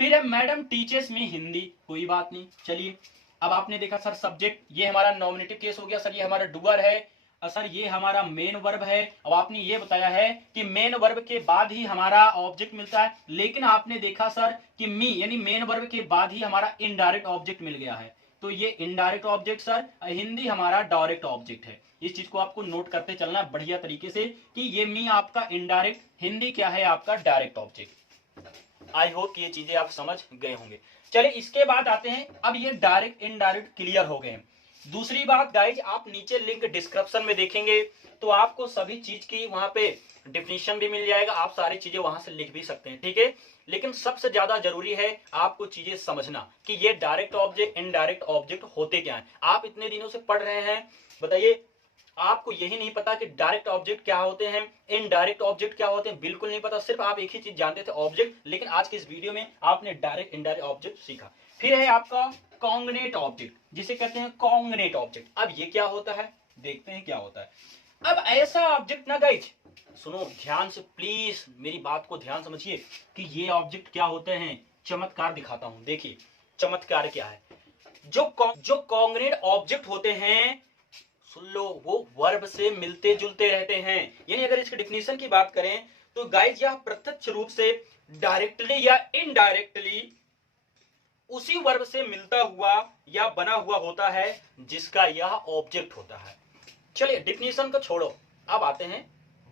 फिर है मैडम टीचर्स मी हिंदी, कोई बात नहीं। चलिए अब आपने देखा सर सब्जेक्ट, ये हमारा नॉमिनेटिव केस हो गया सर, ये हमारा डुअर है, और सर ये हमारा मेन वर्ब है। अब आपने ये बताया है कि मेन वर्ब के बाद ही हमारा ऑब्जेक्ट मिलता है, लेकिन आपने देखा सर कि मी यानी मेन वर्ब के बाद ही हमारा इनडायरेक्ट ऑब्जेक्ट मिल गया है, तो ये इनडायरेक्ट ऑब्जेक्ट सर, हिंदी हमारा डायरेक्ट ऑब्जेक्ट है। इस चीज को आपको नोट करते चलना बढ़िया तरीके से कि ये मी आपका इनडायरेक्ट, हिंदी क्या है आपका डायरेक्ट ऑब्जेक्ट। आई होप ये चीजें आप समझ गए होंगे। चलिए इसके बाद आते हैं, अब ये डायरेक्ट इनडायरेक्ट क्लियर हो गए। दूसरी बात गाइज, आप नीचे लिंक डिस्क्रिप्शन में देखेंगे तो आपको सभी चीज की वहां पे डिफिनीशन भी मिल जाएगा, आप सारी चीजें वहां से लिख भी सकते हैं, ठीक है। लेकिन सबसे ज्यादा जरूरी है आपको चीजें समझना कि ये डायरेक्ट ऑब्जेक्ट इनडायरेक्ट ऑब्जेक्ट होते क्या हैं। आप इतने दिनों से पढ़ रहे हैं, बताइए आपको यही नहीं पता कि डायरेक्ट ऑब्जेक्ट क्या होते हैं, इनडायरेक्ट ऑब्जेक्ट क्या होते हैं, बिल्कुल नहीं पता, सिर्फ आप एक ही चीज जानते थे ऑब्जेक्ट, लेकिन आज की इस वीडियो में आपने डायरेक्ट इनडायरेक्ट ऑब्जेक्ट सीखा। फिर है आपका कॉन्ग्रेट ऑब्जेक्ट, जिसे कहते हैं कॉन्ग्रेट ऑब्जेक्ट। अब ये क्या होता है, देखते हैं क्या होता है। अब ऐसा ऑब्जेक्ट ना गाइज, सुनो ध्यान से प्लीज, मेरी बात को ध्यान समझिए कि ये ऑब्जेक्ट क्या होते हैं, चमत्कार दिखाता हूं, देखिए चमत्कार क्या है। जो कॉन्ग्रेट ऑब्जेक्ट होते हैं, सुन लो, वो वर्ब से मिलते जुलते रहते हैं। यानी अगर इसकी डिफिनीशन की बात करें तो गाइज यह प्रत्यक्ष रूप से डायरेक्टली या इनडायरेक्टली उसी वर्ब से मिलता हुआ या बना हुआ होता है जिसका यह ऑब्जेक्ट होता है। चलिए डिफिनीशन को छोड़ो, अब आते हैं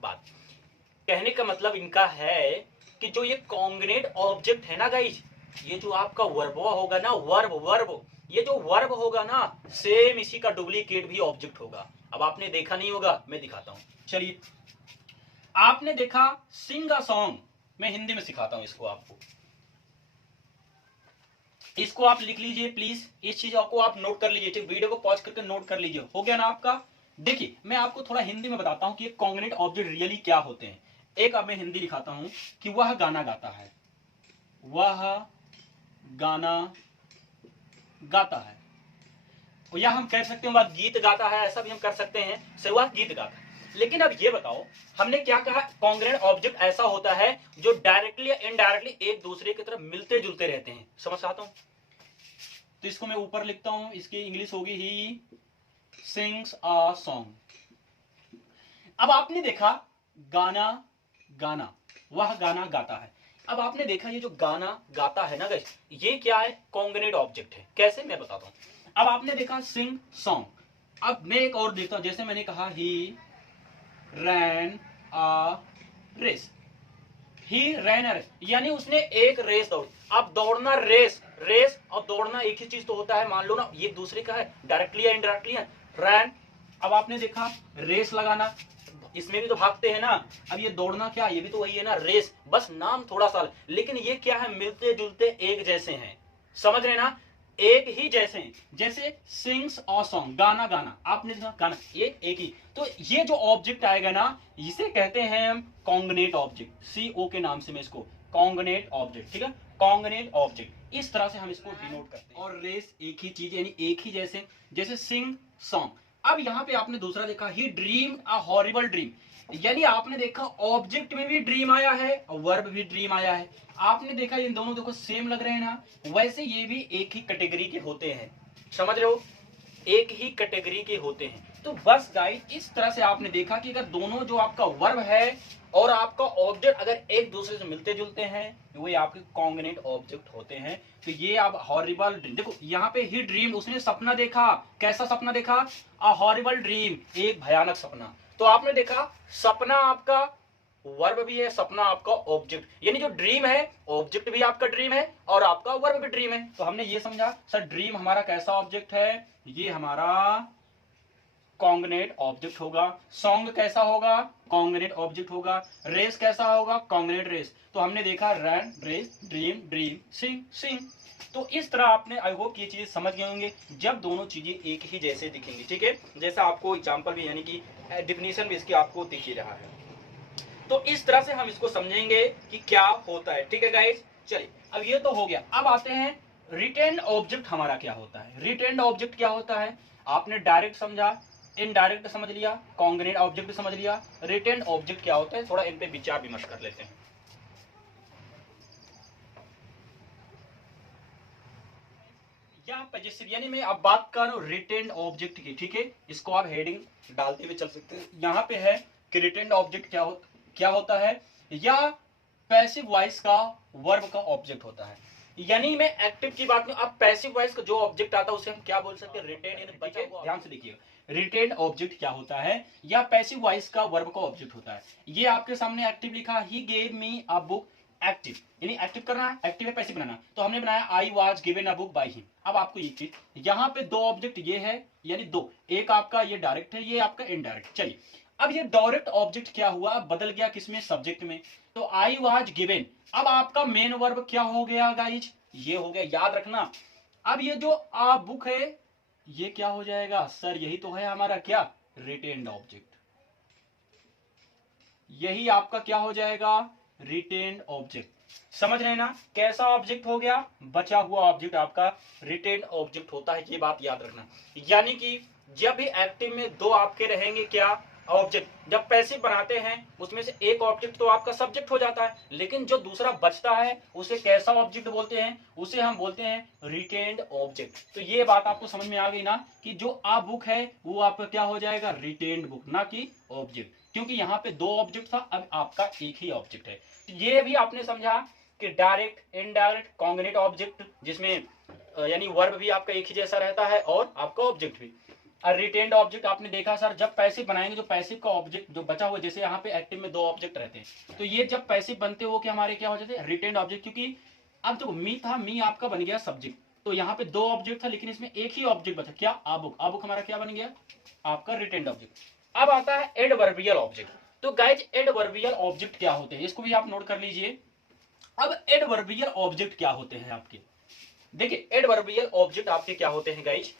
बात, कहने का मतलब इनका है कि जो ये कॉन्ग्रेट ऑब्जेक्ट है ना गाइज, ये जो आपका वर्ब होगा ना, वर्ब ये जो वर्ब होगा ना, सेम इसी का डुप्लीकेट भी ऑब्जेक्ट होगा। अब आपने देखा नहीं होगा, मैं दिखाता हूं। चलिए आपने देखा सिंग अ सॉन्ग, मैं हिंदी में सिखाता हूं इसको आपको। इसको आप लिख लीजिए प्लीज, इस चीज को आप नोट कर लीजिए, ठीक, वीडियो को पॉज करके नोट कर लीजिए। हो गया ना आपका? देखिए मैं आपको थोड़ा हिंदी में बताता हूं कि कॉन्ग्रेंट ऑब्जेक्ट रियली क्या होते हैं। एक अब मैं हिंदी लिखाता हूं कि वह गाना गाता है, वह गाना गाता है, या हम कह सकते हैं वह गीत गाता है, ऐसा भी हम कर सकते हैं, शुरुआत गीत गाता है। लेकिन अब ये बताओ हमने क्या कहा, कॉन्ग्रेंट ऑब्जेक्ट ऐसा होता है जो डायरेक्टली या इनडायरेक्टली एक दूसरे की तरफ मिलते जुलते रहते हैं। समझ आता हूं? तो इसको मैं ऊपर लिखता हूं, इसकी इंग्लिश होगी ही सिंग्स अ सॉन्ग। अब आपने देखा गाना गाना, वह गाना गाता है। अब आपने देखा ये जो गाना गाता है ना गाइस, ये क्या है, कॉन्ग्रेंट ऑब्जेक्ट है। कैसे, मैं बताता हूं। अब आपने देखा सिंग सॉन्ग, अब मैं एक और देखता हूं, जैसे मैंने कहा ही रैन अ रेस, ही रैन अ रेस, यानी उसने एक रेस दौड़ी। अब दौड़ना, रेस, रेस और दौड़ना एक ही चीज तो होता है, मान लो ना, ये दूसरे का है, डायरेक्टली या इनडायरेक्टली है, रैन। अब आपने देखा रेस लगाना, इसमें भी तो भागते हैं ना। अब ये दौड़ना क्या, ये भी तो वही है ना, रेस, बस नाम थोड़ा सा, लेकिन ये क्या है, मिलते जुलते एक जैसे हैं। समझ रहे ना, एक ही जैसे हैं। जैसे सिंग्स और सॉन्ग, गाना गाना, आपने देखा गाना, ये एक ही। तो ये जो ऑब्जेक्ट आएगा ना, इसे कहते हैं हम कॉन्ग्रेंट ऑब्जेक्ट, CO के नाम से मैं इसको कॉन्ग्रेंट ऑब्जेक्ट, ठीक है, कॉन्ग्रेंट ऑब्जेक्ट, इस तरह से हम इसको डिनोट करते हैं। और रेस एक ही चीज, यानी एक ही जैसे, जैसे सिंग सॉन्ग। अब यहां पे आपने दूसरा देखा, ही ड्रीम अ हॉरिबल ड्रीम, यानी आपने देखा ऑब्जेक्ट में भी ड्रीम आया है और वर्ब भी ड्रीम आया है। आपने देखा इन दोनों देखो सेम लग रहे हैं ना, वैसे ये भी एक ही कैटेगरी के होते हैं। समझ रहे हो, एक ही कैटेगरी के होते हैं। तो बस गाइस इस तरह से आपने देखा कि अगर दोनों जो आपका वर्ब है और आपका ऑब्जेक्ट अगर एक दूसरे से मिलते जुलते हैं, वही आपके कॉन्ग्रेंट ऑब्जेक्ट होते हैं। तो ये आप हॉरिबल ड्रीम, देखो यहाँ पे ही ड्रीम, उसने सपना देखा, कैसा सपना देखा, अ हॉरिबल ड्रीम, एक भयानक सपना। तो आपने देखा सपना आपका वर्ब भी है, सपना आपका ऑब्जेक्ट, यानी जो ड्रीम है ऑब्जेक्ट भी आपका ड्रीम है और आपका वर्ब भी ड्रीम है। तो हमने ये समझा सर ड्रीम हमारा कैसा ऑब्जेक्ट है, ये हमारा कॉन्ग्रेंट ऑब्जेक्ट होगा। सॉन्ग कैसा होगा, कॉन्ग्रेंट ऑब्जेक्ट होगा। रेस कैसा होगा, कॉन्ग्रेंट रेस। तो हमने देखा रन, रेस, ड्रीम, ड्रीम, सिंग, सिंग। तो इस तरह आपने, आई होप ये चीजें समझ गए होंगे, जब दोनों चीजें एक ही जैसे दिखेंगी, ठीक है, जैसा आपको एग्जांपल भी यानी कि डिफिनेशन भी इसकी आपको दिख ही रहा है। तो इस तरह से हम इसको समझेंगे कि क्या होता है, ठीक है गाइस। चलिए अब ये तो हो गया, अब आते हैं रिटेन ऑब्जेक्ट हमारा क्या होता है। रिटेन ऑब्जेक्ट क्या होता है, आपने डायरेक्ट समझा, इनडायरेक्ट समझ लिया, कॉन्ग्रेंट ऑब्जेक्ट भी समझ लिया, रिटेन ऑब्जेक्ट क्या होता है, थोड़ा इन पे विचार विमर्श कर लेते हैं। यहाँ पजेसिव, यानी मैं अब बात कर रहा हूँ रिटेन ऑब्जेक्ट की, ठीक है, इसको आप हेडिंग डालते हुए चल सकते हैं। यहाँ पे है कि रिटेन ऑब्जेक्ट क्या होता है, या पैसिव वॉइस का वर्ब का ऑब्जेक्ट होता है। यानी मैं एक्टिव की बात में, अब पैसिव वॉइस का जो ऑब्जेक्ट आता है उसे हम क्या बोल सकते हैं, रिटेन, यानी बचा हुआ। ध्यान से देखिएगा, रिटेन ऑब्जेक्ट क्या होता है, या पैसिव वॉइस का वर्ब का ऑब्जेक्ट होता है। ये आपके सामने एक्टिव लिखा, he gave me a book, active, यानी एक्टिव करना है, एक्टिव है पैसिव बनाना, तो हमने बनाया I was given a book by him. अब आपको ये चीज, यहाँ पे दो ऑब्जेक्ट ये है, यानी दो, एक आपका ये डायरेक्ट है, ये आपका इनडायरेक्ट। चलिए अब ये डायरेक्ट ऑब्जेक्ट क्या हुआ, बदल गया किसमें, सब्जेक्ट में। तो आई वाज गिवन, अब आपका मेन वर्ब क्या हो गया गाइज, ये हो गया, याद रखना। अब ये जो आ बुक है, ये क्या हो जाएगा सर, यही तो है हमारा क्या, रिटेन्ड ऑब्जेक्ट। यही आपका क्या हो जाएगा, रिटेन्ड ऑब्जेक्ट। समझ रहे हैं ना, कैसा ऑब्जेक्ट हो गया, बचा हुआ ऑब्जेक्ट आपका रिटेन्ड ऑब्जेक्ट होता है, ये बात याद रखना। यानी कि जब भी एक्टिव में दो आपके रहेंगे क्या, ऑब्जेक्ट, जब पैसिव बनाते हैं उसमें से एक ऑब्जेक्ट तो आपका सब्जेक्ट हो जाता है, लेकिन जो दूसरा बचता है उसे कैसा ऑब्जेक्ट बोलते हैं, उसे हम बोलते हैं रिटेन्ड ऑब्जेक्ट। तो ये बात आपको समझ में आ गई ना, कि जो आ बुक है वो आपका क्या हो जाएगा, रिटेन्ड बुक, ना कि ऑब्जेक्ट, क्योंकि यहाँ पे दो ऑब्जेक्ट था, अब आपका एक ही ऑब्जेक्ट है। तो ये भी आपने समझा कि डायरेक्ट, इनडायरेक्ट, कॉन्ग्रेंट ऑब्जेक्ट, जिसमें यानी वर्ब भी आपका एक ही जैसा रहता है और आपका ऑब्जेक्ट भी। और रिटेन्ड ऑब्जेक्ट आपने देखा सर, जब पैसिव बनाएंगे, जो पैसिव का ऑब्जेक्ट जो बचा हुआ, जैसे यहाँ पे एक्टिव में दो ऑब्जेक्ट रहते हैं, तो ये जब पैसिव बनते हो कि हमारे क्या हो जाते हैं, रिटेन्ड ऑब्जेक्ट। क्योंकि अब देखो मी था, मी आपका बन गया सब्जेक्ट, तो यहाँ पे दो ऑब्जेक्ट था लेकिन इसमें एक ही ऑब्जेक्ट बचा, क्या, आबुक। आबुक हमारा क्या बन गया, आपका रिटेन्ड ऑब्जेक्ट। अब आता है एडवर्बियल ऑब्जेक्ट। तो गाइज एडवर्बियल ऑब्जेक्ट क्या होते हैं, इसको भी आप नोट कर लीजिए। अब एडवर्बियल ऑब्जेक्ट क्या होते हैं आपके, देखिए एडवर्बियल ऑब्जेक्ट आपके क्या होते हैं गाइज,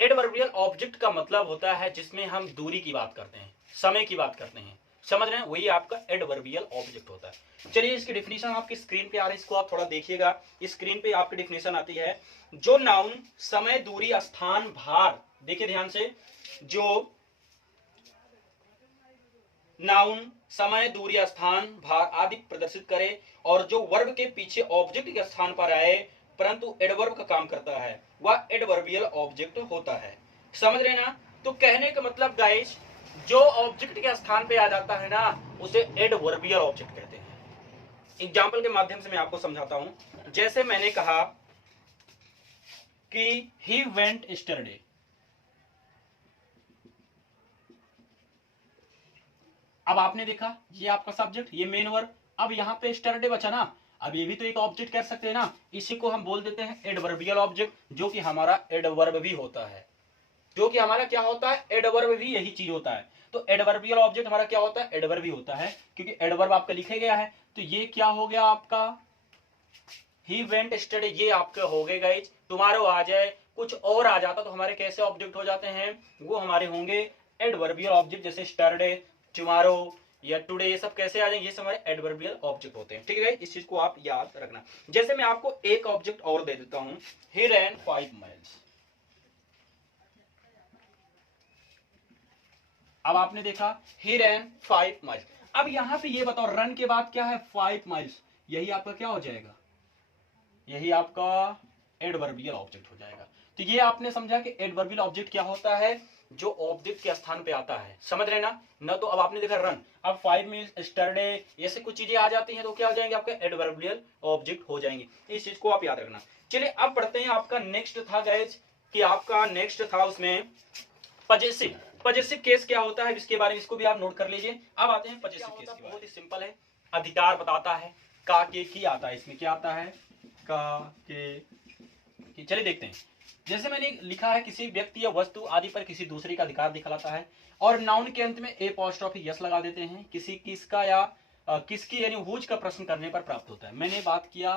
एडवर्बियल ऑब्जेक्ट का मतलब होता है जिसमें हम दूरी की बात करते हैं, समय की बात करते हैं, समझ रहे हैं, वही आपका एडवर्बियल ऑब्जेक्ट होता है। चलिए इसकी डिफिनीशन आपकी स्क्रीन पे आ रही है, इसको आप थोड़ा देखिएगा। स्क्रीन पे आपकी डिफिनीशन आती है, जो नाउन समय दूरी स्थान भार, देखिए ध्यान से, जो नाउन समय दूरी स्थान भार आदि प्रदर्शित करे और जो वर्ब के पीछे ऑब्जेक्ट के स्थान पर आए परंतु एडवर्ब का काम करता है वह एडवर्बियल ऑब्जेक्ट होता है। समझ रहे ना? तो कहने का मतलब गाइस, जो ऑब्जेक्ट के स्थान पे आ जाता है ना उसे एडवर्बियल ऑब्जेक्ट कहते हैं। एग्जाम्पल के माध्यम से मैं आपको समझाता हूं। जैसे मैंने कहा कि ही वेंट यस्टरडे, अब आपने देखा ये आपका सब्जेक्ट, ये मेन वर्ब, अब यहाँ पे यस्टरडे बचा ना, अब ये भी तो एक ऑब्जेक्ट कह सकते हैं ना, इसी को हम बोल देते हैं एडवर्बियल ऑब्जेक्ट, जो कि हमारा एडवर्ब भी होता है, जो कि हमारा क्या होता है, एडवर्ब भी यही चीज होता है। तो एडवर्बियल ऑब्जेक्ट हमारा क्या होता है, एडवर्ब भी होता है, क्योंकि एडवर्ब आपका लिखे गया है। तो ये क्या हो गया आपका, ही वेंट यस्टरडे, ये आपका हो गए गाइज। टुमारो आ जाए, कुछ और आ जाता तो हमारे कैसे ऑब्जेक्ट हो जाते हैं, वो हमारे होंगे एडवर्बियल ऑब्जेक्ट, जैसे यस्टरडे, टुमारो या टुडे, ये सब कैसे आ जाएंगे, ये सब हमारे एडवर्बियल ऑब्जेक्ट होते हैं। ठीक है, इस चीज को आप याद रखना। जैसे मैं आपको एक ऑब्जेक्ट और दे देता हूं, ही रैन 5 माइल्स। अब आपने देखा ही रैन 5 माइल्स। अब यहां पे ये बताओ, रन के बाद क्या है, 5 माइल्स, यही आपका क्या हो जाएगा, यही आपका एडवर्बियल ऑब्जेक्ट हो जाएगा। तो ये आपने समझा कि एडवर्बियल ऑब्जेक्ट क्या होता है, जो ऑब्जेक्ट के स्थान पे आता है, समझ रहे ना? न तो अब आपने देखा रन, अब 5 मील्स, यस्टरडे, ऐसे कुछ चीजें आ जाती हैं तो क्या हो जाएंगे, आपके एडवर्बियल ऑब्जेक्ट हो जाएंगे। इस चीज को आप याद रखना। चलिए अब पढ़ते हैं, आपका नेक्स्ट था गाइस, कि आपका नेक्स्ट था उसमें पजेसिव। पजेसिव केस क्या होता है, इसके बारे में इसको भी आप नोट कर लीजिए। अब आते हैं पजेसिव केस के, बहुत ही सिंपल है, अधिकार बताता है, का के की आता है, इसमें क्या आता है, का के। चलिए देखते हैं। जैसे मैंने लिखा है, किसी व्यक्ति या वस्तु आदि पर किसी दूसरे का अधिकार दिखलाता है, और नाउन के अंत में ए अपॉस्ट्रोफी यस लगा देते हैं, किसी किसका या किसकी यानी हुज का प्रश्न करने पर प्राप्त होता है। मैंने बात किया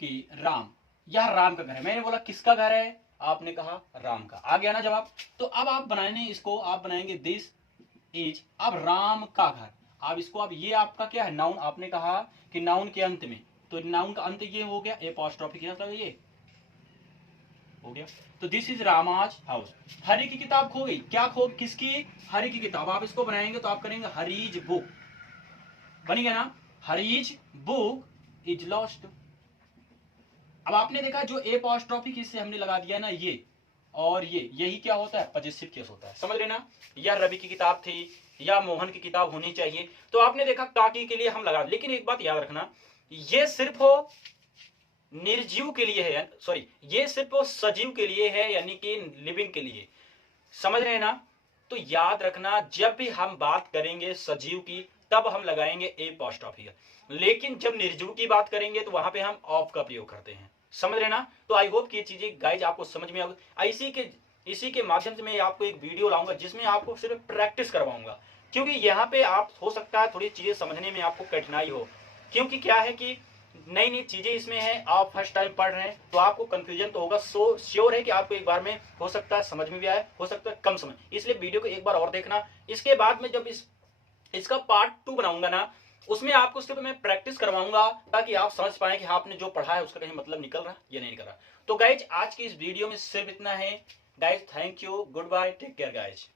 कि राम, यह राम का घर है, मैंने बोला किसका घर है, आपने कहा राम का, आ गया ना जवाब। तो अब आप बनाएंगे इसको, आप बनाएंगे दिस इज, अब राम का घर, अब इसको, अब ये आपका क्या है, नाउन, आपने कहा कि नाउन के अंत में, तो नाउन का अंत ये हो गया, अपॉस्ट्रोफी यस लगा, ये हो गया। तो this is Rama's house. Hari की किताब खो गई, क्या खो, किसकी, हरि की किताब। आप इसको बनाएंगे तो आप करेंगे हरीज बुक, बन गया ना, हरीज बुक इज लॉस्ट। अब आपने देखा जो ए अपॉस्ट्रोफी किससे हमने लगा दिया ना, ये और ये, यही क्या होता है, पजेसिव केस होता है, समझ रहे ना? या रवि की किताब थी या मोहन की किताब होनी चाहिए, तो आपने देखा ताकि के लिए हम लगा, लेकिन एक बात याद रखना, ये सिर्फ हो निर्जीव के लिए है, सॉरी, ये सिर्फ सजीव के लिए है, यानी कि लिविंग के लिए, समझ रहे हैं ना? तो याद रखना, जब भी हम बात करेंगे सजीव की तब हम लगाएंगे ए अपॉस्ट्रोफी, लेकिन जब निर्जीव की बात करेंगे तो वहां पे हम ऑफ का प्रयोग करते हैं, समझ रहे ना? तो आई होप कि ये चीजें गाइज आपको समझ में आएगी। इसी के माध्यम से मैं आपको एक वीडियो लाऊंगा जिसमें आपको सिर्फ प्रैक्टिस करवाऊंगा, क्योंकि यहाँ पे आप हो सकता है थोड़ी चीजें समझने में आपको कठिनाई हो, क्योंकि क्या है कि नई नई चीजें इसमें है, आप फर्स्ट टाइम पढ़ रहे हैं तो आपको कंफ्यूजन तो होगा, सो श्योर है कि आपको एक बार में हो सकता है समझ में भी आए, हो सकता है कम समझ, इसलिए वीडियो को एक बार और देखना। इसके बाद में जब इसका पार्ट 2 बनाऊंगा ना, उसमें आपको उसके मैं प्रैक्टिस करवाऊंगा, ताकि आप समझ पाए कि आपने जो पढ़ा है उसका कहीं मतलब निकल रहा या नहीं निकल रहा। तो गाइज आज की इस वीडियो में सिर्फ इतना है guys, thank you, goodbye, take care guys.